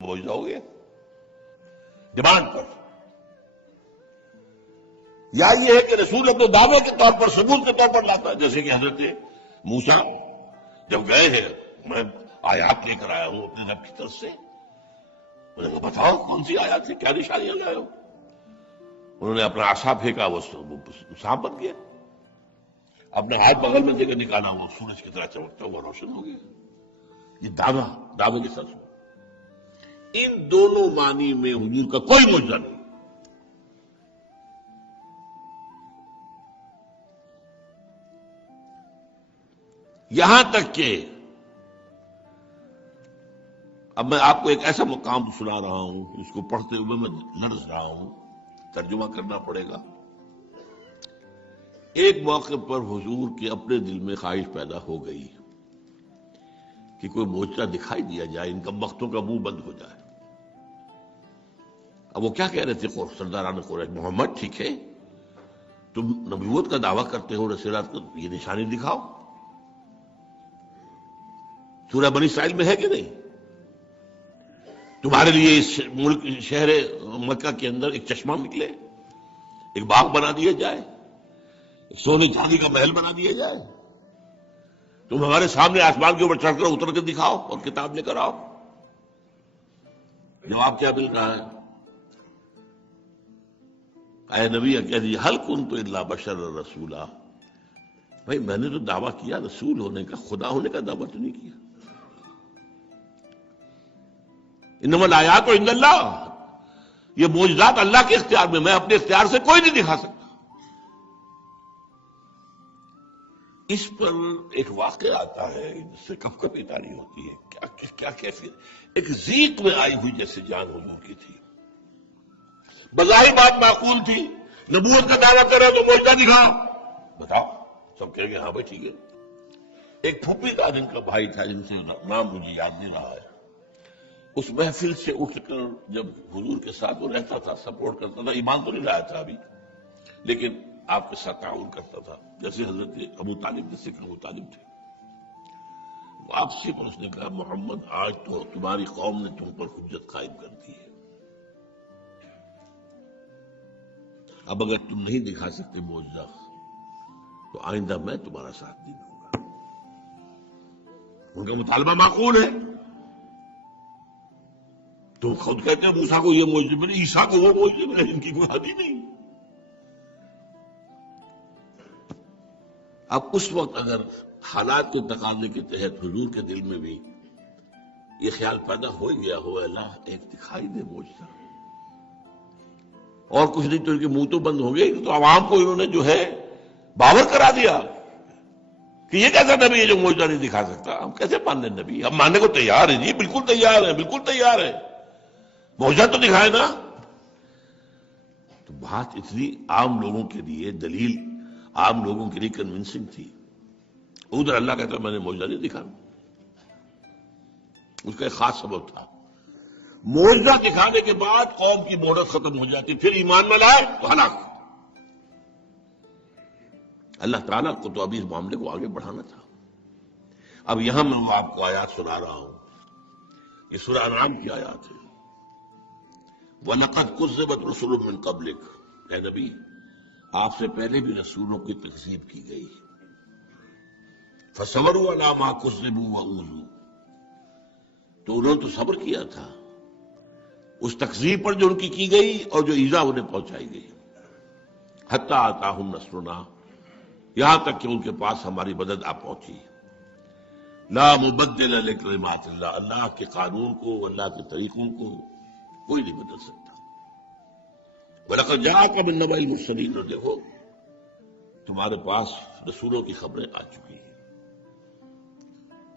معجزہ ہو گیا ڈیمانڈ پر، یا یہ ہے کہ رسول اپنے دعوے کے طور پر ثبوت کے طور پر لاتا ہے، جیسے کہ حضرت موسیٰ جب گئے ہیں میں آیات لے کر آیا ہوں اپنے رب کی طرف سے، انہوں نے کہا بتاؤ کون سی آیات ہے، کیا نشانیاں لائے ہو؟ انہوں نے اپنا عصا پھینکا، وہ سانپ بن گیا، اپنے ہاتھ بغل میں دے کر نکالا، وہ سورج کی طرح چمکتا ہوا روشن ہو گیا۔ یہ دعوے کے ساتھ ان دونوں معنی میں حضور کا کوئی معجزہ نہیں۔ یہاں تک کہ اب میں آپ کو ایک ایسا مقام سنا رہا ہوں جس کو پڑھتے ہوئے میں لرز رہا ہوں، ترجمہ کرنا پڑے گا۔ ایک موقع پر حضور کے اپنے دل میں خواہش پیدا ہو گئی کہ کوئی معجزہ دکھائی دیا جائے، ان کمبختوں کا منہ بند ہو جائے۔ اب وہ کیا کہہ رہے تھے سرداران قریش، محمد ٹھیک ہے تم نبوت کا دعویٰ کرتے ہو، رسالت کا یہ نشانی دکھاؤ۔ سورہ بنی اسرائیل میں ہے کہ نہیں؟ تمہارے لیے اس ملک شہر مکہ کے اندر ایک چشمہ نکلے، ایک باغ بنا دیا جائے، ایک سونے چاندی کا محل بنا دیا جائے، تم ہمارے سامنے آسمان کے اوپر چڑھ کر اتر کے دکھاؤ اور کتاب لے کر آؤ۔ جواب کیا مل رہا ہے؟ اے نبی کہہ دیجیے حل کنت الا بشر رسولا، بھائی میں نے تو دعویٰ کیا رسول ہونے کا، خدا ہونے کا دعویٰ تو نہیں کیا۔ انما الآیات عند اللہ، یہ معجزات اللہ کے اختیار میں اپنے اختیار سے کوئی نہیں دکھا سکتا۔ اس پر ایک واقعہ آتا ہے جس سے کپ کپی تاری ہوتی ہے، کیا کیفیت، ایک ضیق میں آئی ہوئی جیسے جان حضور کی تھی، بظاہر بات معقول تھی، نبوت کا دعویٰ کرے تو معجزہ دکھاؤ، بتاؤ، سب کہیں گے ہاں بھائی ٹھیک ہے۔ ایک پھوپھی کا جن کا بھائی تھا، جن سے نام مجھے یاد نہیں رہا ہے، اس محفل سے اٹھ کر جب حضور کے ساتھ وہ رہتا تھا، سپورٹ کرتا تھا، ایمان تو نہیں لایا تھا ابھی، لیکن آپ کے ساتھ تعاون کرتا تھا، جیسے حضرت ابو طالب، جیسے کہ ابو طالب تھے۔ واپسی پر اس نے کہا محمد آج تو تمہاری قوم نے تم پر حجت قائم کر دی ہے، اب اگر تم نہیں دکھا سکتے معجزہ تو آئندہ میں تمہارا ساتھ نہیں دوں گا۔ ان کا مطالبہ معقول ہے، تم خود کہتے ہیں موسیٰ کو یہ معجزے ملے، عیسیٰ کو وہ معجزے ملے، ان کی کوئی حد ہی نہیں۔ اب اس وقت اگر حالات کے تقاضے کے تحت حضور کے دل میں بھی یہ خیال پیدا ہو گیا ہو اللہ ایک دکھائی دے معجزہ، اور کچھ نہیں تو ان کے منہ تو بند ہو گئے، تو عوام کو انہوں نے جو ہے باور کرا دیا کہ یہ کیسا نبی ہے جو معجزہ نہیں دکھا سکتا، ہم کیسے مان لیں نبی، ہم ماننے کو تیار ہیں، جی بالکل تیار ہیں، بالکل تیار ہیں، معجزہ تو دکھائے نا۔ تو بات اتنی عام لوگوں کے لیے، دلیل عام لوگوں کے لیے کنونسنگ تھی، ادھر اللہ کہتا میں نے معجزہ نہیں دکھانا۔ اس کا ایک خاص سبب تھا، معجزہ دکھانے کے بعد قوم کی مہلت ختم ہو جاتی، پھر ایمان میں لائے تو ہلاک۔ اللہ تعالیٰ کو تو ابھی اس معاملے کو آگے بڑھانا تھا۔ اب یہاں میں وہ آپ کو آیات سنا رہا ہوں، یہ سورہ انعام کی آیات ہے۔ وَلَقَدْ كُذِّبَتْ رُسُلٌ مِّن قَبْلِكَ، اے نبی آپ سے پہلے بھی رسولوں کی تکذیب کی گئی، فَصَبَرُوا عَلَىٰ مَا كُذِّبُوا وَأُوذُوا، تو انہوں نے تو صبر کیا تھا اس تکذیب پر جو ان کی گئی اور جو ایذا انہیں پہنچائی گئی، حتیٰ آتاہم نصرنا، یہاں تک کہ ان کے پاس ہماری مدد آ پہنچی۔ لا مبدل لکلمات اللہ، اللہ کے قانون کو، اللہ کے طریقوں کو کوئی نہیں بدل سکتا۔ وَلَقَدْ جَاءَكَ مِن نَّبَإِ الْمُرْسَلِينَ، اور دیکھو تمہارے پاس رسولوں کی خبریں آ چکی ہیں،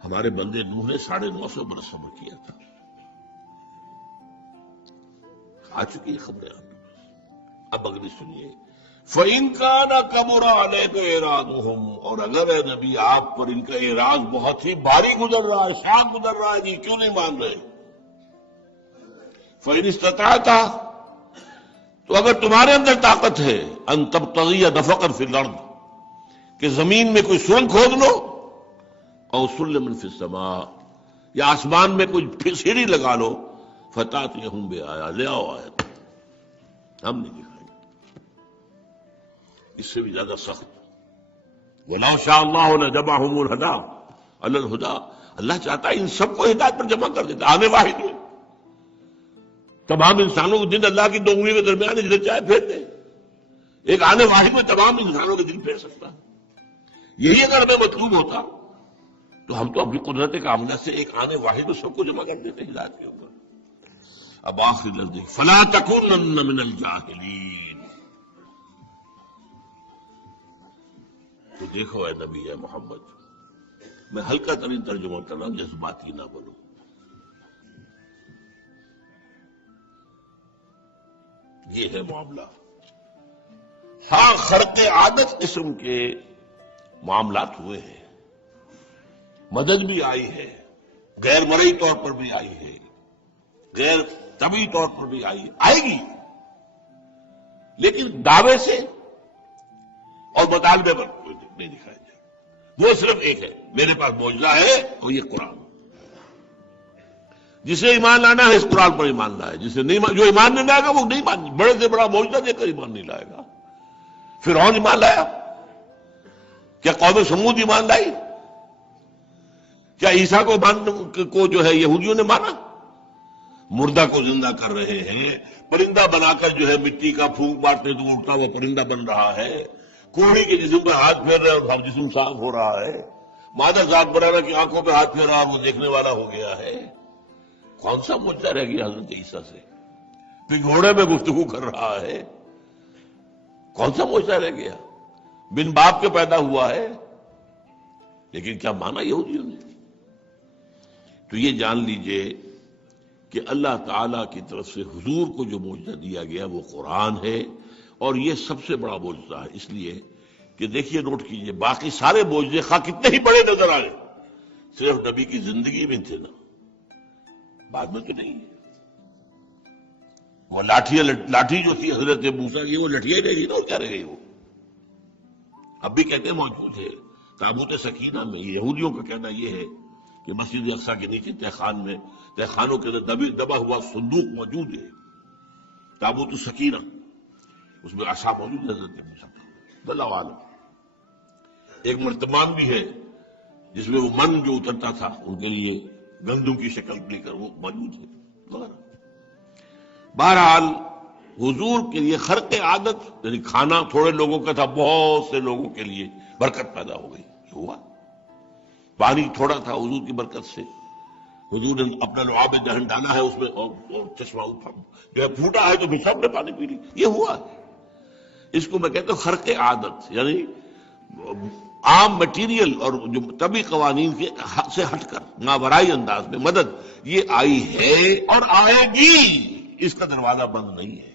ہمارے بندے نوح نے 950 برس صبر کیا تھا، آ چکی خبریں آپ کے پاس۔ اب اگلی سنیے، فَإِن كَانَ كَبُرَ عَلَيْكَ إِعْرَاضُهُمْ، اور اگر اے نبی آپ پر ان کا اعراض بہت ہی بھاری گزر رہا ہے، شاق گزر رہا ہے، جی کیوں نہیں مان رہے، فَإِنِ اسْتَطَعْتَ، تو اگر تمہارے اندر طاقت ہے، أَن تَبْتَغِيَ نَفَقًا فِي الْأَرْضِ، کہ زمین میں کوئی سرنگ کھود لو، أَوْ سُلَّمًا فِي السَّمَاءِ، یا آسمان میں کوئی سیڑھی لگا لو فتاتیہم بآیہ، لے آؤ آیت، ہم نہیں دکھائیں گے۔ اس سے بھی زیادہ سخت، وَلَوْ شَاءَ اللَّهُ لَجَمَعَهُمُ الْهُدَىٰ عَلَى الْهُدَىٰ، اللہ چاہتا ہے ان سب کو ہدایت پر جمع کر دیتا، آنے واحد میں تمام انسانوں کے دل اللہ کی دو انگلیوں کے درمیان ہے، جسے چاہے پھیر دے، ایک آنے واحد میں تمام انسانوں کے دل پھیر سکتا ہے۔ یہی اگر ہمیں مطلوب ہوتا تو ہم تو اپنی قدرت کاملہ سے ایک آنے واحد میں سب کو جمع کر دیتے ہدایت کے اوپر۔ اب آخر لفظ فَلَا تَكُونَنَّ مِنَ الْجَاهِلِينَ، تو دیکھو اے نبی اے محمد، میں ہلکا ترین ترجمہ کر رہا ہوں، جذباتی نہ بنو۔ یہ ہے معاملہ۔ ہاں خرق عادت قسم کے معاملات ہوئے ہیں، مدد بھی آئی ہے، غیر مرئی طور پر بھی آئی ہے، غیر طبعی طور پر بھی آئے گی، لیکن دعوے سے اور مطالبے پر نہیں دکھایا جائے۔ وہ صرف ایک ہے، میرے پاس معجزہ ہے اور یہ قرآن، جسے ایمان لانا ہے اس قرآن پر ایمان لائے، جسے نہیں جو ایمان نہیں لائے گا وہ نہیں مان، بڑے سے بڑا معجزہ دے کر ایمان نہیں لائے گا۔ فرعون ایمان لایا؟ کیا قوم سمود ایمان لائی؟ کیا عیسیٰ کو جو ہے یہودیوں نے مانا؟ مردہ کو زندہ کر رہے ہیں، پرندہ بنا کر جو ہے مٹی کا پھونک مارتے تو اٹھتا ہوا پرندہ بن رہا ہے، کوڑی کے جسم پہ ہاتھ پھیر رہے اور ہر جسم صاف ہو رہا ہے، مادہ ذات برانا کی آنکھوں پہ ہاتھ پھیر رہا وہ دیکھنے والا ہو گیا ہے۔ کون سا معجزہ رہ گیا حضرت عیسیٰ سے؟ پھر گھوڑے میں گفتگو کر رہا ہے، کون سا معجزہ رہ گیا؟ بن باپ کے پیدا ہوا ہے، لیکن کیا مانا یہودیوں نے؟ تو یہ جان لیجئے کہ اللہ تعالیٰ کی طرف سے حضور کو جو معجزہ دیا گیا وہ قرآن ہے، اور یہ سب سے بڑا معجزہ ہے، اس لیے کہ دیکھیے نوٹ کیجئے باقی سارے معجزے خواہ کتنے ہی بڑے نظر آئے، صرف نبی کی زندگی میں تھے نا، بعد میں تو نہیں ہے۔ وہ لاٹھی جو تھی حضرت موسیٰ کی وہ لٹھیا ہی رہ گئی نا، اور کیا رہ گئی وہ؟ اب بھی کہتے ہیں موجود ہے تابوت سکینہ میں، یہودیوں کا کہنا یہ ہے کہ مسجد اقصیٰ کے نیچے تہخانوں کے اندر دبا ہوا صندوق موجود ہے، تابوت سکینہ، اس میں عصا موجود ہے حضرت موسیٰ کی، اللہ عالم۔ ایک مرتبان بھی ہے جس میں وہ من جو اترتا تھا ان کے لیے گندم کی شکل لے کر وہ موجود ہے وغیرہ۔ بہرحال حضور کے لیے خرق عادت یعنی کھانا تھوڑے لوگوں کا تھا، بہت سے لوگوں کے لیے برکت پیدا ہو گئی، یہ ہوا۔ پانی تھوڑا تھا، حضور کی برکت سے حضور نے اپنا لعاب دہن ڈالا ہے اس میں، اور چشمہ جو ہے پھوٹا ہے تو بھی سب نے پانی پی لی، یہ ہوا۔ اس کو میں کہتا ہوں خرق عادت، یعنی عام مٹیریل اور جو طبی قوانین کے سے ہٹ کر ماورائی انداز میں مدد یہ آئی ہے اور آئے گی، اس کا دروازہ بند نہیں ہے۔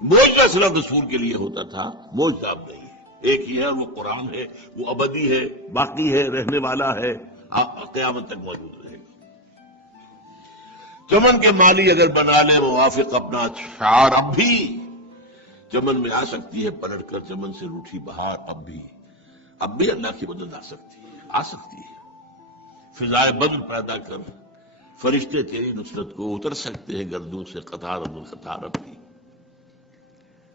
معجزہ صرف رسول کے لیے ہوتا تھا، معجزہ اب نہیں ہے، ایک ہی ہے، وہ قرآن ہے، وہ ابدی ہے، باقی ہے، رہنے والا ہے، قیامت تک موجود رہے گا۔ چمن کے مالی اگر بنا لے موافق اپنا شعار، اب بھی چمن میں آ سکتی ہے پلٹ کر چمن سے روٹھی بہار، اب بھی اللہ کی مدد آ سکتی ہے۔ فضائے بند پیدا کر فرشتے تیری نصرت کو اتر سکتے ہیں گردوں سے قطار من قطار، اب بھی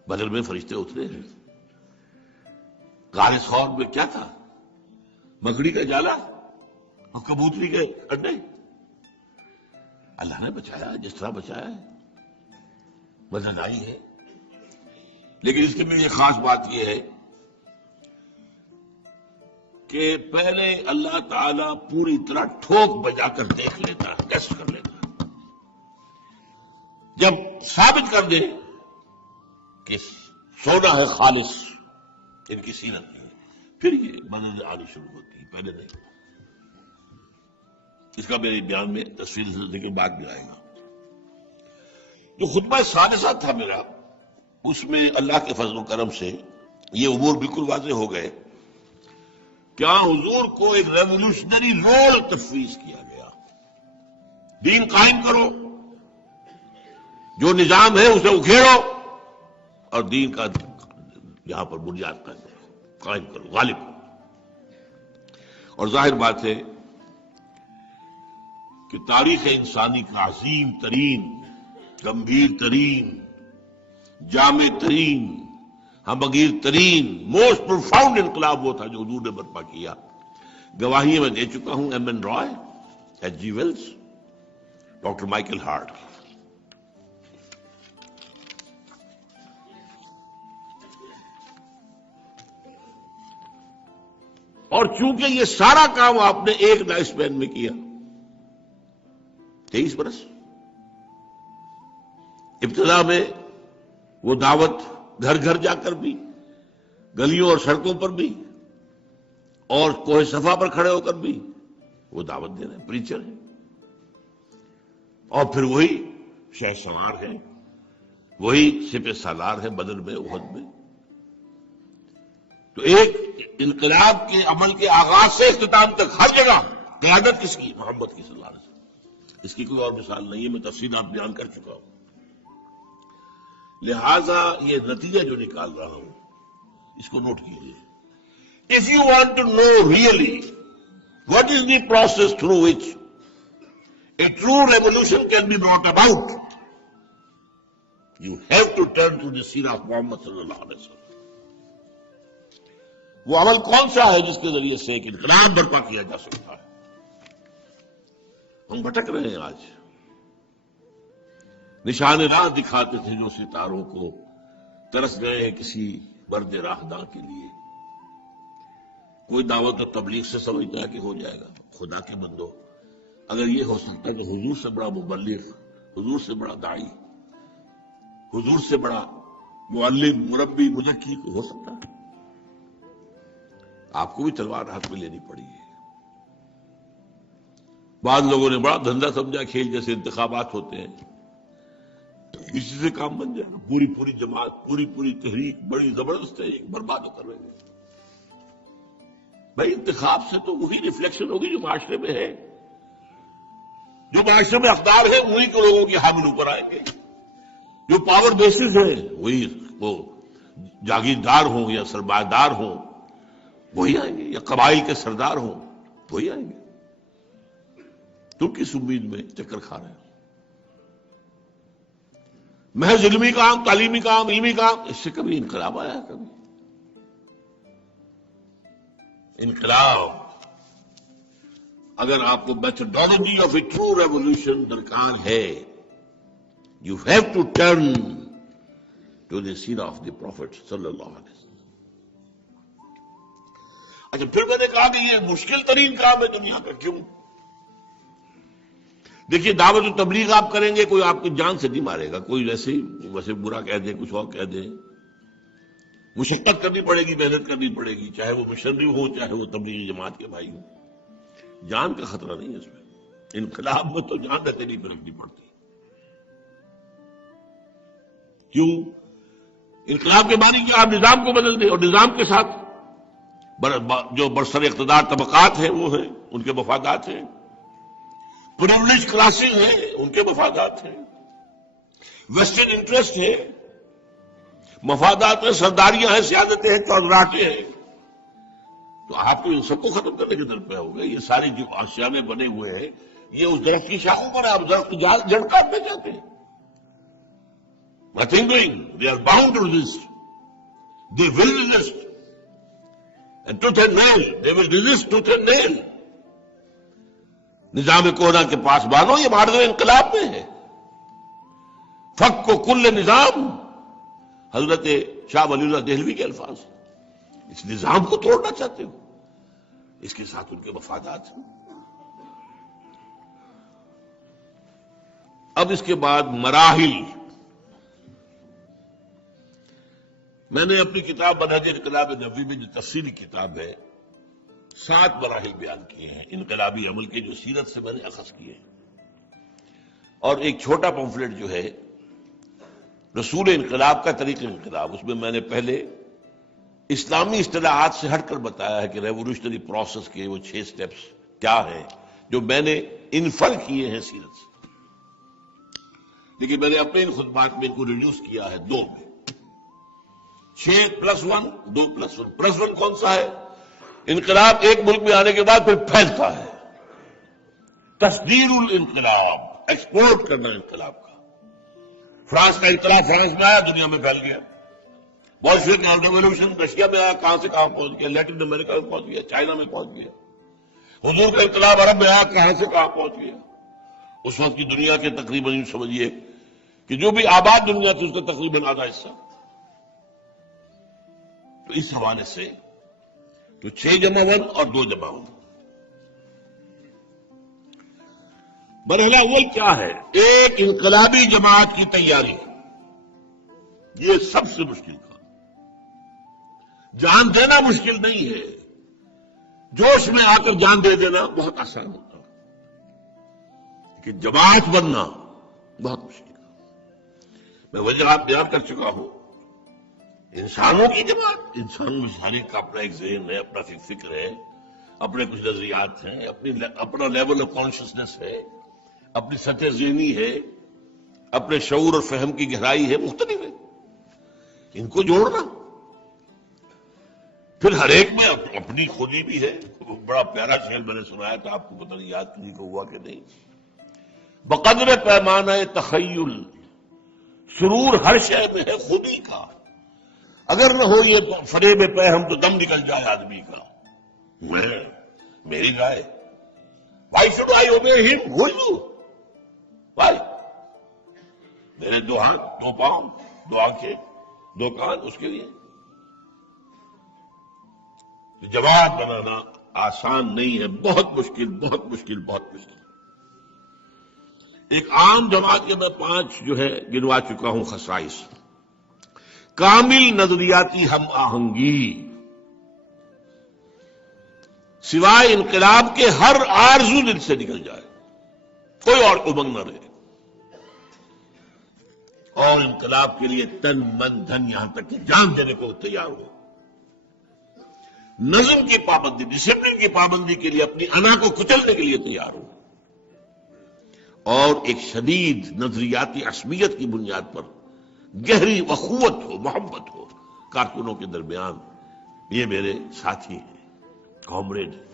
بدر میں فرشتے اترے ہیں۔ غار ثور میں کیا تھا؟ مکڑی کا جالا اور کبوتری کے انڈے، اللہ نے بچایا جس طرح بچایا ہے، مدد آئی ہے۔ لیکن اس کے میں یہ خاص بات یہ ہے کہ پہلے اللہ تعالیٰ پوری طرح ٹھوک بجا کر دیکھ لیتا ہے، ٹیسٹ کر لیتا ہے، جب ثابت کر دے کہ سونا ہے خالص ان کی سینت میں، پھر یہ مدد آنی شروع ہوتی ہے، پہلے نہیں۔ اس کا میرے بیان میں تفصیل سے ذکر بعد بھی آئے گا۔ جو خطبہ ثالثہ تھا میرا، اس میں اللہ کے فضل و کرم سے یہ امور بالکل واضح ہو گئے کہ حضور کو ایک ریولوشنری رول تفویض کیا گیا، دین قائم کرو، جو نظام ہے اسے اکھیڑو اور دین کا یہاں پر بنیاد قائم کرو، غالب کرو۔ اور ظاہر بات ہے کہ تاریخ انسانی کا عظیم ترین، گمبھیر ترین، جامع ترین، ہمگیر ترین، موسٹ پروفاؤنڈ انقلاب وہ تھا جو حضور نے برپا کیا۔ گواہی میں دے چکا ہوں M N Roy, H G Wells, doctor Michael Hart. اور چونکہ یہ سارا کام آپ نے ایک لائف اسپین میں کیا، 23 برس، ابتدا میں وہ دعوت گھر گھر جا کر بھی، گلیوں اور سڑکوں پر بھی، اور کوہ صفا پر کھڑے ہو کر بھی وہ دعوت دے رہے ہیں، پریچر ہیں، اور پھر وہی شہ سوار ہے، وہی سپہ سالار ہے بدر میں، احد میں۔ تو ایک انقلاب کے عمل کے آغاز سے اختتام تک ہر جگہ قیادت کس کی؟ محمد کی صلی اللہ علیہ وسلم۔ اس کی کوئی اور مثال نہیں ہے، میں تفصیلات بیان کر چکا ہوں۔ لہذا یہ نتیجہ جو نکال رہا ہوں اس کو نوٹ کیجیے۔ If you want to know really what is the process through which a true revolution can be brought about, you have to turn to the seerah of Muhammad sallallahu alaihi wasallam۔ وہ عمل کون سا ہے جس کے ذریعے سے ایک انقلاب برپا کیا جا سکتا ہے؟ ہم بھٹک رہے ہیں آج، نشان راہ دکھاتے تھے جو ستاروں کو، ترس گئے ہیں کسی برد راہداں کے لیے۔ کوئی دعوت و تبلیغ سے سمجھتا ہے کہ ہو جائے گا۔ خدا کے بندو، اگر یہ ہو سکتا ہے تو حضور سے بڑا مبلغ، حضور سے بڑا داعی، حضور سے بڑا معلم، مربی، مذکی کو ہو سکتا ہے؟ آپ کو بھی تلوار ہاتھ میں لینی پڑی ہے۔ بعض لوگوں نے بڑا دھندا سمجھا، کھیل جیسے انتخابات ہوتے ہیں، اسی سے کام بن جائے گا، پوری جماعت، پوری تحریک بڑی زبردست ہے، ایک برباد کر رہے ہیں۔ بھائی انتخاب سے تو وہی ریفلیکشن ہوگی جو معاشرے میں ہے، جو معاشرے میں اقدار ہے وہی کے لوگوں کے حامل اوپر آئیں گے، جو پاور بیسز ہے وہی، وہ جاگیردار ہوں یا سرمایہ دار ہوں وہی آئیں گے، یا قبائل کے سردار ہوں وہی آئیں گے۔ تم کس امید میں چکر کھا رہے ہو؟ محض علمی کام، تعلیمی کام، علمی کام، اس سے کبھی انقلاب آیا ہے؟ کبھی انقلاب، اگر آپ کو methodology of a true revolution درکار ہے، you have to turn to the سیرہ آف دی پروفٹ صلی اللہ علیہ وسلم۔ اچھا، پھر میں نے کہا کہ یہ مشکل ترین کام ہے دنیا کا، کیوں؟ دیکھیے، دعوت و تبلیغ آپ کریں گے، کوئی آپ کی جان سے نہیں مارے گا، کوئی ویسے برا کہہ دے، کچھ اور کہہ دے، مشقت کرنی پڑے گی، محنت کرنی پڑے گی، چاہے وہ مشنری ہو، چاہے وہ تبلیغی جماعت کے بھائی ہوں۔ جان کا خطرہ نہیں ہے اس میں، انقلاب میں تو جان ہتھیلی پہ رکھنی پڑتی ہے۔ کیوں؟ انقلاب کے معنی کہ آپ نظام کو بدل دیں، اور نظام کے ساتھ جو برسر اقتدار طبقات ہیں وہ ہیں، ان کے مفادات ہیں، پریولیج کلاسز ہیں، ان کے مفادات ہیں، ویسٹرن انٹرسٹ ہے، مفادات ہیں، سرداریاں ہیں، سیادتیں ہیں، چودراہٹیں ہیں۔ تو آپ کو ان سب کو ختم کرنے کے در پہ ہو گئے۔ یہ ساری جو اشیاء میں بنے ہوئے ہیں یہ اس درخت کی شاخوں پر، آپ درخت کی جڑ کاٹنا چاہتے ہیں۔ Nothing doing. They are bound to resist. They will resist. And tooth and nail. They will resist tooth and nail. نظام کونا کے پاس بانو، یہ مارد انقلاب میں ہے۔ فک کو کل نظام، حضرت شاہ ولی اللہ دہلوی کے الفاظ۔ اس نظام کو توڑنا چاہتے ہو، اس کے ساتھ ان کے مفادات ہیں۔ اب اس کے بعد مراحل، میں نے اپنی کتاب منہج انقلاب نبوی میں جو تفصیلی کتاب ہے 7 مراحل بیان کیے ہیں انقلابی عمل کے، جو سیرت سے میں نے اخذ کیے ہیں، اور ایک چھوٹا پمفلٹ جو ہے رسول انقلاب کا طریق انقلاب، اس میں میں نے پہلے اسلامی اصطلاحات سے ہٹ کر بتایا ہے کہ ریولیوشنری پروسیس کے وہ 6 سٹیپس کیا ہیں جو میں نے انفر کیے ہیں سیرت سے، لیکن میں نے اپنے ان خطبات میں ان کو ریڈیوس کیا ہے 2 میں۔ 6+1، 2+1۔ +1 کون سا ہے؟ انقلاب ایک ملک میں آنے کے بعد پھر پھیلتا ہے، تصدیر الانقلاب، ایکسپورٹ کرنا انقلاب کا۔ فرانس کا انقلاب فرانس میں آیا، دنیا میں پھیل گیا۔ بولشوک ریولیوشن رشیا میں آیا، کہاں سے کہاں پہنچ گیا، لیٹن امریکہ میں پہنچ گیا، چائنا میں پہنچ گیا۔ حضور کا انقلاب عرب میں آیا، کہاں سے کہاں پہنچ گیا۔ اس وقت کی دنیا کے تقریباً یوں سمجھیے کہ جو بھی آباد دنیا تھی اس کا تقریباً آدھا حصہ۔ تو اس حوالے سے تو 6+1 اور 2+1۔ مرحلہ اول کیا ہے؟ ایک انقلابی جماعت کی تیاری، یہ سب سے مشکل کام۔ جان دینا مشکل نہیں ہے، جوش میں آ کر جان دے دینا بہت آسان ہوتا ہے، لیکن جماعت بننا بہت مشکل ہے۔ میں وجہ بیان کر چکا ہوں، انسانوں کی جماعت، انسانوں میں ہر ایک کا اپنا ایک ذہن ہے، اپنا فکر ہے، اپنے کچھ نظریات ہیں، اپنا لیول آف کانشیسنیس ہے، اپنی سطح ذہنی ہے، اپنے شعور اور فہم کی گہرائی ہے، مختلف ہے۔ ان کو جوڑنا، پھر ہر ایک میں اپنی خودی بھی ہے۔ بڑا پیارا شعر میں نے سنایا تھا، آپ کو پتہ نہیں یاد کسی کو ہوا کہ نہیں۔ بقدر پیمانہ تخیل سرور ہر شے میں ہے خودی کا، اگر نہ ہو یہ فریب پہ ہم تو دم نکل جائے آدمی کا۔ میں میری گائے، وائی شوڈ آئی اوبے ہم، ہو یو وائی؟ میرے 2 ہاتھ 2 پاؤں 2 آنکھیں 2 کان، اس کے لیے جماعت بنانا آسان نہیں ہے، بہت مشکل، بہت مشکل، بہت مشکل۔ ایک عام جماعت کے میں 5 جو ہے گنوا چکا ہوں خصائص۔ کامل نظریاتی ہم آہنگی، سوائے انقلاب کے ہر آرزو دل سے نکل جائے، کوئی اور امنگ نہ رہے، اور انقلاب کے لیے تن من دھن یہاں تک کہ جان دینے کو تیار ہو۔ نظم کی پابندی، ڈسپلن کی پابندی کے لیے اپنی انا کو کچلنے کے لیے تیار ہو، اور ایک شدید نظریاتی عصبیت کی بنیاد پر گہری اخوت ہو، محبت ہو کارکنوں کے درمیان۔ یہ میرے ساتھی ہیں، کامریڈ ہیں۔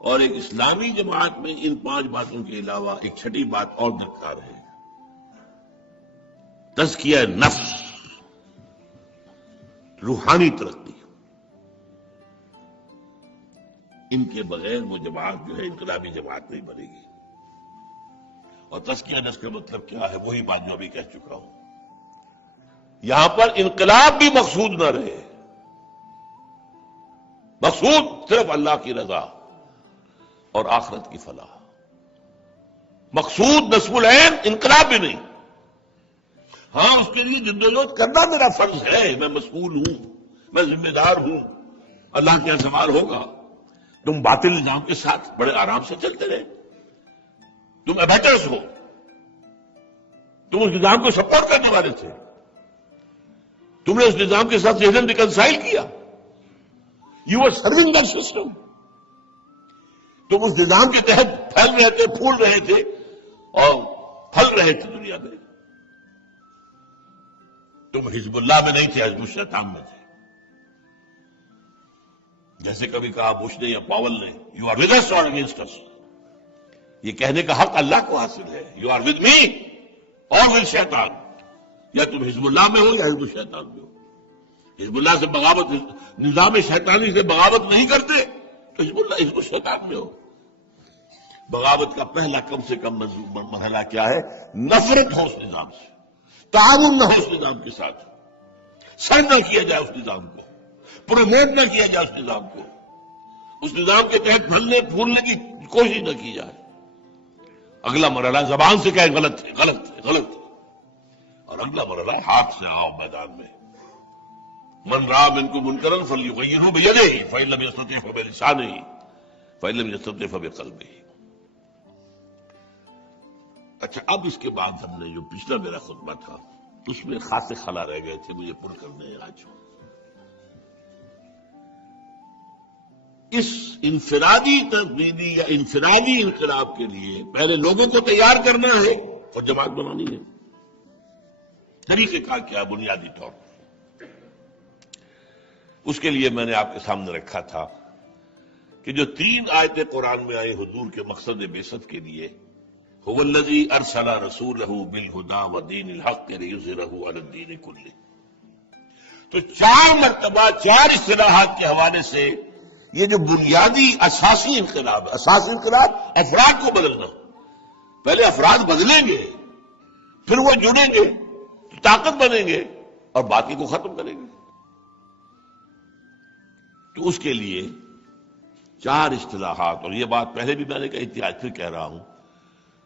اور ایک اسلامی جماعت میں ان 5 باتوں کے علاوہ ایک چھٹی بات اور درکار ہے، تزکیہ نفس، روحانی ترقی۔ ان کے بغیر وہ جماعت جو ہے انقلابی جماعت نہیں بنے گی۔ اور تزکیہ نفس کا مطلب کیا ہے؟ وہی بات جو ابھی کہہ چکا ہوں، یہاں پر انقلاب بھی مقصود نہ رہے، مقصود صرف اللہ کی رضا اور آخرت کی فلاح، مقصود نصب العین، انقلاب بھی نہیں۔ ہاں، اس کے لیے جدوجہد کرنا میرا فرض ہے، میں مسئول ہوں، میں ذمہ دار ہوں، اللہ کے سوال ہوگا۔ تم باطل نظام کے ساتھ بڑے آرام سے چلتے رہے، تم ایبیٹرز ہو، تم اس نظام کو سپورٹ کرنے والے تھے، تم نے اس نظام کے ساتھ ذہن ریکنسائل کیا، you are serving that system, تم اس نظام کے تحت پھیل رہے تھے، پھول رہے تھے اور پھل رہے تھے دنیا میں۔ تم حزب اللہ میں نہیں تھے، حزب الشیطان میں تھے۔ جیسے کبھی کہا بش نے یا پاول نے، یو آر ود اس اور اگینسٹ اس، یہ کہنے کا حق اللہ کو حاصل ہے، یو آر ود می اور ود شیطان، یا تم حزب اللہ میں ہو یا حزب الشیطان میں ہو۔ حزب اللہ سے بغاوت، نظام شیطانی سے بغاوت نہیں کرتے تو حزب اللہ، حزب الشیطان میں ہو۔ بغاوت کا پہلا کم سے کم مرحلہ کیا ہے؟ نفرت ہو اس نظام سے، تعاون نہ ہو اس نظام کے ساتھ، سر نہ کیا جائے اس نظام کو، پروموٹ نہ کیا جائے اس نظام کو، اس نظام کے تحت پھلنے پھولنے کی کوشش نہ کی جائے۔ اگلا مرحلہ زبان سے کہے غلط ہے، غلط ہے، غلط ہے، اور اگلا مرحلہ ہاتھ سے آؤ میدان میں۔ من رأى منكم منكرا فليغيره بيده فإن لم يستطع فبلسانه فإن لم يستطع فبقلبه۔ اچھا، اب اس کے بعد ہم نے جو پچھلا میرا خطبہ تھا اس میں خاصے خلا رہ گئے تھے، مجھے پر کرنے ہیں آج۔ اس انفرادی تبدیلی یا انفرادی انقلاب کے لیے پہلے لوگوں کو تیار کرنا ہے اور جماعت بنانی ہے۔ طریقہ کار کیا بنیادی طور پر؟ اس کے لیے میں نے آپ کے سامنے رکھا تھا کہ جو 3 آیتیں قرآن میں آئی حضور کے مقصد بعثت کے لیے، هو الذی ارسل رسولہ بالہدی ودین الحق لیظہرہ علی الدین کلہ، تو 4 مرتبہ 4 اصطلاحات کے حوالے سے یہ جو بنیادی اساسی انقلاب ہے، اساسی انقلاب افراد کو بدلنا، پہلے افراد بدلیں گے، پھر وہ جڑیں گے، طاقت بنیں گے اور باقی کو ختم کریں گے۔ تو اس کے لیے 4 اصطلاحات، اور یہ بات پہلے بھی میں نے کہی تھی، آج پھر کہہ رہا ہوں،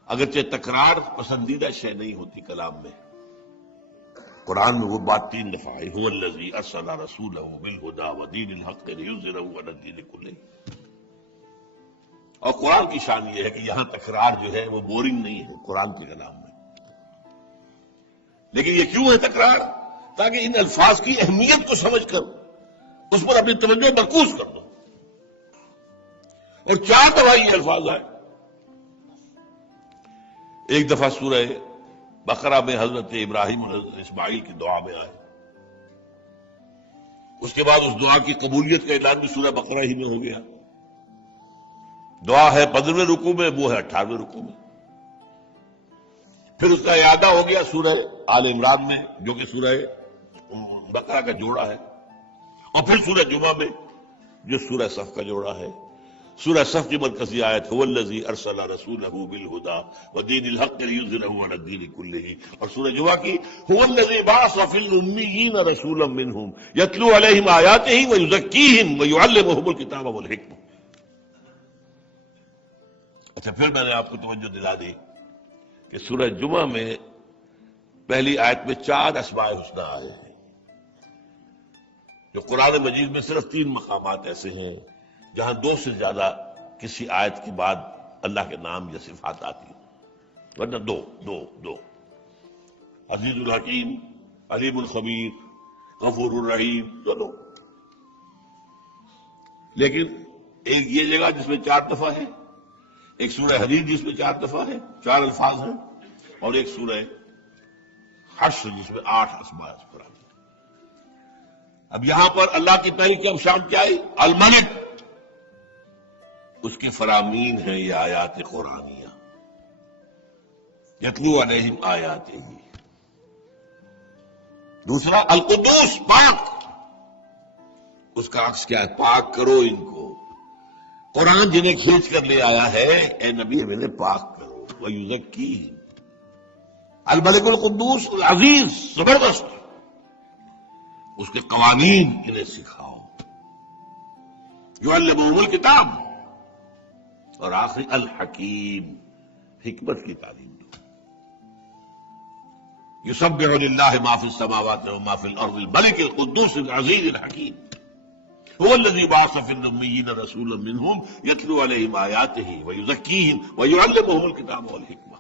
اگرچہ تکرار پسندیدہ شے نہیں ہوتی کلام میں، قرآن میں وہ بات 3 دفعہ آئی، هو الذی ارسل رسولہ بالہدی ودین الحق لیظہرہ علی الدین کلہ۔ اور قرآن کی شان یہ ہے کہ یہاں تکرار جو ہے وہ بورنگ نہیں ہے قرآن کے کلام میں۔ لیکن یہ کیوں ہے تکرار؟ تاکہ ان الفاظ کی اہمیت کو سمجھ کر اس پر اپنی توجہ مرکوز کر دو۔ اور 4 دفعہ یہ الفاظ آئے، ایک دفعہ سورہ بقرہ میں حضرت ابراہیم اور حضرت اسماعیل کی دعا میں آئے، اس کے بعد اس دعا کی قبولیت کا اعلان بھی سورہ بقرہ ہی میں ہو گیا۔ دعا ہے 15ویں رکوع میں، وہ ہے 18ویں رکوع میں۔ پھر اس کا اعادہ ہو گیا سورہ آل عمران میں، جو کہ سورہ بقرہ کا جوڑا ہے، اور پھر سورہ جمعہ میں جو سورہ صف کا جوڑا ہے۔ سورہ صف کی مرکزی آیت هو الذی ارسل رسولہ بالہدی ودین الحق لیظہرہ علی الدین کلہ، اور سورہ جمعہ کی هو الذی بعث فی الامیین رسولا منہم یتلو علیہم آیاتہ ویزکیہم ویعلمہم الکتاب والحکمہ۔ اچھا، پھر میں نے آپ کو توجہ دلا دی کہ سورہ جمعہ میں پہلی آیت میں 4 اسماء حسنی آئے ہیں، جو قرآن مجید میں صرف 3 مقامات ایسے ہیں جہاں 2 سے زیادہ کسی آیت کے بعد اللہ کے نام یا صفات آتی ہیں، ورنہ دو عزیز الحکیم، علیم الخبیر، غفور الرحیم، دونوں۔ لیکن ایک یہ جگہ جس میں 4 دفعہ ہے، ایک سورہ حدید جس میں 4 دفعہ ہے، 4 الفاظ ہیں، اور ایک سورہ حشر جس میں 8 اسماء پر آتی ہیں۔ اب یہاں پر اللہ کی پہلی کی شان کیا ہے؟ الملک، اس کے فرامین ہیں یہ آیات قرآنیہ، یتلو علیہم آیاتہ۔ دوسرا القدوس، پاک، اس کا عکس کیا ہے؟ پاک کرو ان کو، قرآن جنہیں کھینچ کر لے آیا ہے، اے نبی انہیں پاک کرو، ویزکیہم۔ الملک القدوس العزیز، زبردست، اس کے قوانین انہیں سکھاؤ، یعلمہم الکتاب، اور آخری الحکیم، حکمت کی تعلیم دو۔ یسبح للہ ما فی السماوات وما فی الارض الملک القدوس العزیز الحکیم هو الذی بعث فی الامیین رسولا منہم یتلو علیہم آیاتہ ویزکیہم ویعلمہم الکتاب والحکمہ۔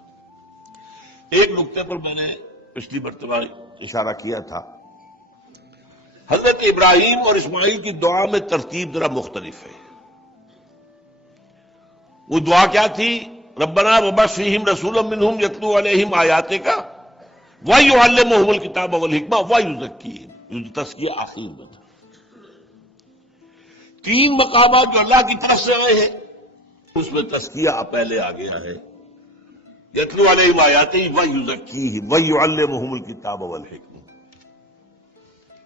ایک نقطے پر میں نے پچھلی مرتبہ اشارہ کیا تھا، حضرت ابراہیم اور اسماعیل کی دعا میں ترتیب ذرا مختلف ہے۔ وہ دعا کیا تھی؟ ربنا وبعث فیہم رسولا منہم یتلو علیہم آیاتک ویعلمہم الکتاب والحکمہ ویزکیہم، تزکیہ آخر میں تھا۔ 3 مقامات جو اللہ کی طرف سے آئے ہیں اس میں تزکیہ پہلے آ گیا ہے، یتلو علیہم آیاتہ ویزکیہم ویعلمہم الکتاب والحکمہ۔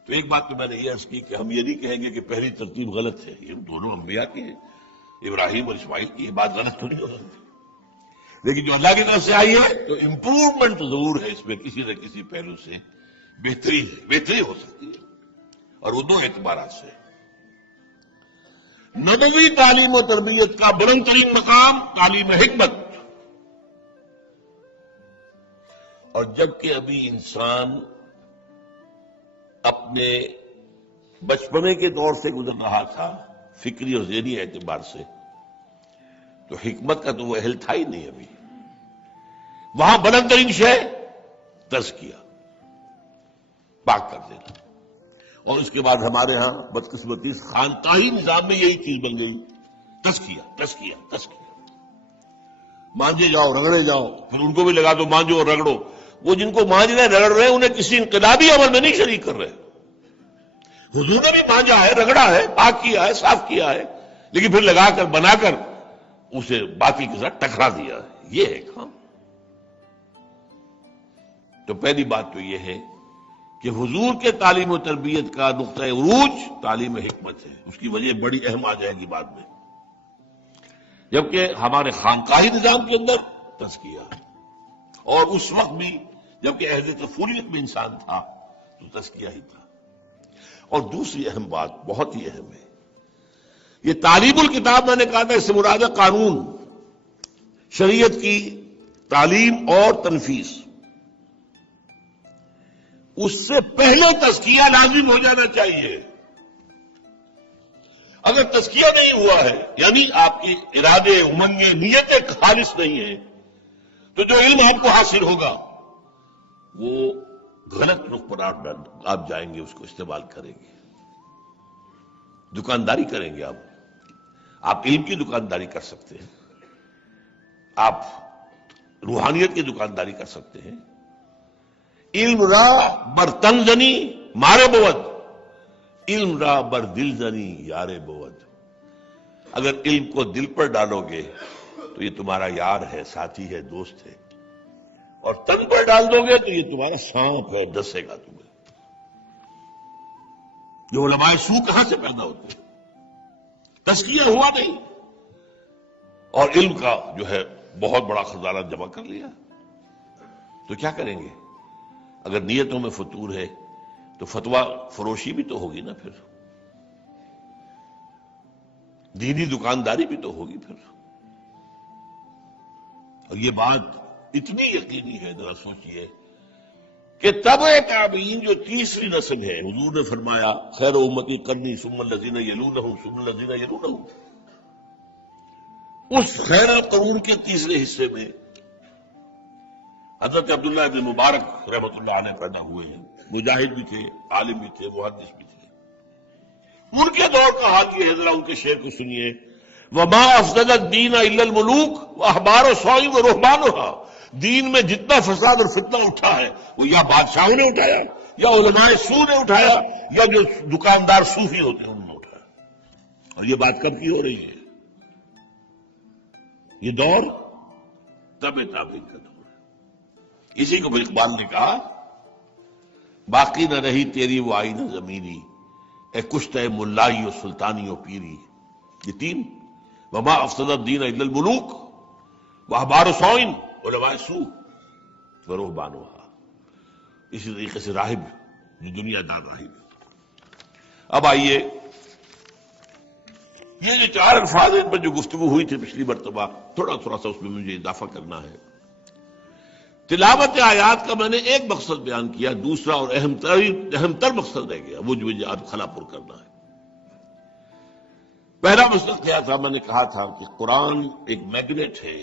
تو ایک بات تو میں نے یہ عرض کی کہ ہم یہ نہیں کہیں گے کہ پہلی ترتیب غلط ہے، یہ دونوں انبیاء کی ہے، ابراہیم اور اسماعیل کی، یہ بات غلط تو نہیں ہو سکتی، لیکن جو اللہ کی طرف سے آئی ہے تو امپروومنٹ ضرور ہے، اس میں کسی نہ کسی پہلو سے بہتری ہو سکتی ہے، اور وہ 2 اعتبارات سے۔ نبوی تعلیم و تربیت کا بلند ترین مقام تعلیم حکمت، اور جبکہ ابھی انسان اپنے بچپنے کے دور سے گزر رہا تھا فکری اور ذہنی اعتبار سے، تو حکمت کا تو وہ اہل تھا ہی نہیں ابھی۔ وہاں بلند ترین شے تزکیہ، پاک کر دینا، اور اس کے بعد ہمارے ہاں بدقسمتی خانقاہی نظام میں یہی چیز بن گئی، تزکیہ۔ مانجے جاؤ، رگڑے جاؤ، پھر ان کو بھی لگا دو مانجو اور رگڑو۔ وہ جن کو مانج رہے رگڑ رہے انہیں کسی انقلابی عمل میں نہیں شریک کر رہے، حضور نے بھی مانجا ہے، رگڑا ہے، پاک کیا ہے، صاف کیا ہے، لیکن پھر لگا کر بنا کر اسے باقی کے ساتھ ٹکرا دیا. یہ ہے کام. تو پہلی بات تو یہ ہے کہ حضور کے تعلیم و تربیت کا نقطۂ عروج تعلیم حکمت ہے. اس کی وجہ بڑی اہم آ جائے گی بعد میں. جبکہ ہمارے خانقاہی نظام کے اندر تزکیہ، اور اس وقت بھی جبکہ عہد طفولیت میں انسان تھا تو تزکیہ ہی تھا. اور دوسری اہم بات بہت ہی اہم ہے، یہ تعلیم الکتاب میں نے کہا تھا، اس سے مراد ہے قانون، شریعت کی تعلیم اور تنفیذ. اس سے پہلے تزکیہ لازم ہو جانا چاہیے. اگر تزکیہ نہیں ہوا ہے، یعنی آپ کے ارادے، امنگیں، نیتیں خالص نہیں ہیں، تو جو علم آپ کو حاصل ہوگا وہ غلط رخ پر آپ جائیں گے، اس کو استعمال کریں گے. دکانداری کریں گے آپ علم کی دکانداری کر سکتے ہیں، آپ روحانیت کی دکانداری کر سکتے ہیں. علم را بر تن زنی مارے بود، علم را بر دل زنی یارے بود. اگر علم کو دل پر ڈالو گے تو یہ تمہارا یار ہے، ساتھی ہے، دوست ہے، اور تن پر ڈال دو گے تو یہ تمہارا سانپ ہے، ڈسے گا تمہیں. جو علماء سو کہاں سے پیدا ہوتے ہیں؟ تزکیہ ہوا نہیں، اور علم کا جو ہے بہت بڑا خزانہ جمع کر لیا. تو کیا کریں گے؟ اگر نیتوں میں فتور ہے تو فتویٰ فروشی بھی تو ہوگی نا، پھر دینی دکانداری بھی تو ہوگی پھر. اور یہ بات اتنی یقینی ہے، ذرا سوچئے کہ تبع تابعین جو تیسری نسل ہے، حضور نے فرمایا خیر امتی قرنی ثم الذین یلونہم ثم الذین یلونہم، اس خیر القرون کے تیسرے حصے میں حضرت عبداللہ ابن مبارک رحمۃ اللہ علیہ پیدا ہوئے ہیں. مجاہد بھی تھے، عالم بھی تھے، محدث بھی تھے. ان کے دور کا حال یہ ہے، ذرا ان کے شعر کو سنیے. وما افسد الدین الا الملوک واحبار صائم ورہبانها. دین میں جتنا فساد اور فتنہ اٹھا ہے وہ یا بادشاہوں نے اٹھایا، یا علماء سو نے اٹھایا، یا جو دکاندار صوفی ہوتے ہیں انہوں نے اٹھایا. اور یہ بات کب کی ہو رہی ہے؟ یہ دور تبع تابعین کا دور ہے. اسی کو پھر اقبال نے کہا باقی نہ رہی تیری وہ آئینہ زمینی، اے کشتہ ملائی و سلطانی و پیری. یہ تین، وما افسد الدین الا الملوک واحبار صائم علماء سو ورہبانها. اسی طریقے سے راہب، جو دنیا دار راہب. اب آئیے، یہ جو چار الفاظ ان پر جو گفتگو ہوئی تھی پچھلی مرتبہ، تھوڑا سا اس میں مجھے اضافہ کرنا ہے. تلاوت آیات کا میں نے ایک مقصد بیان کیا، دوسرا اور اہم تر مقصد رہ گیا، وہ جو مجھے آج خلا پر کرنا ہے. پہلا مقصد کیا تھا؟ میں نے کہا تھا کہ قرآن ایک میگنیٹ ہے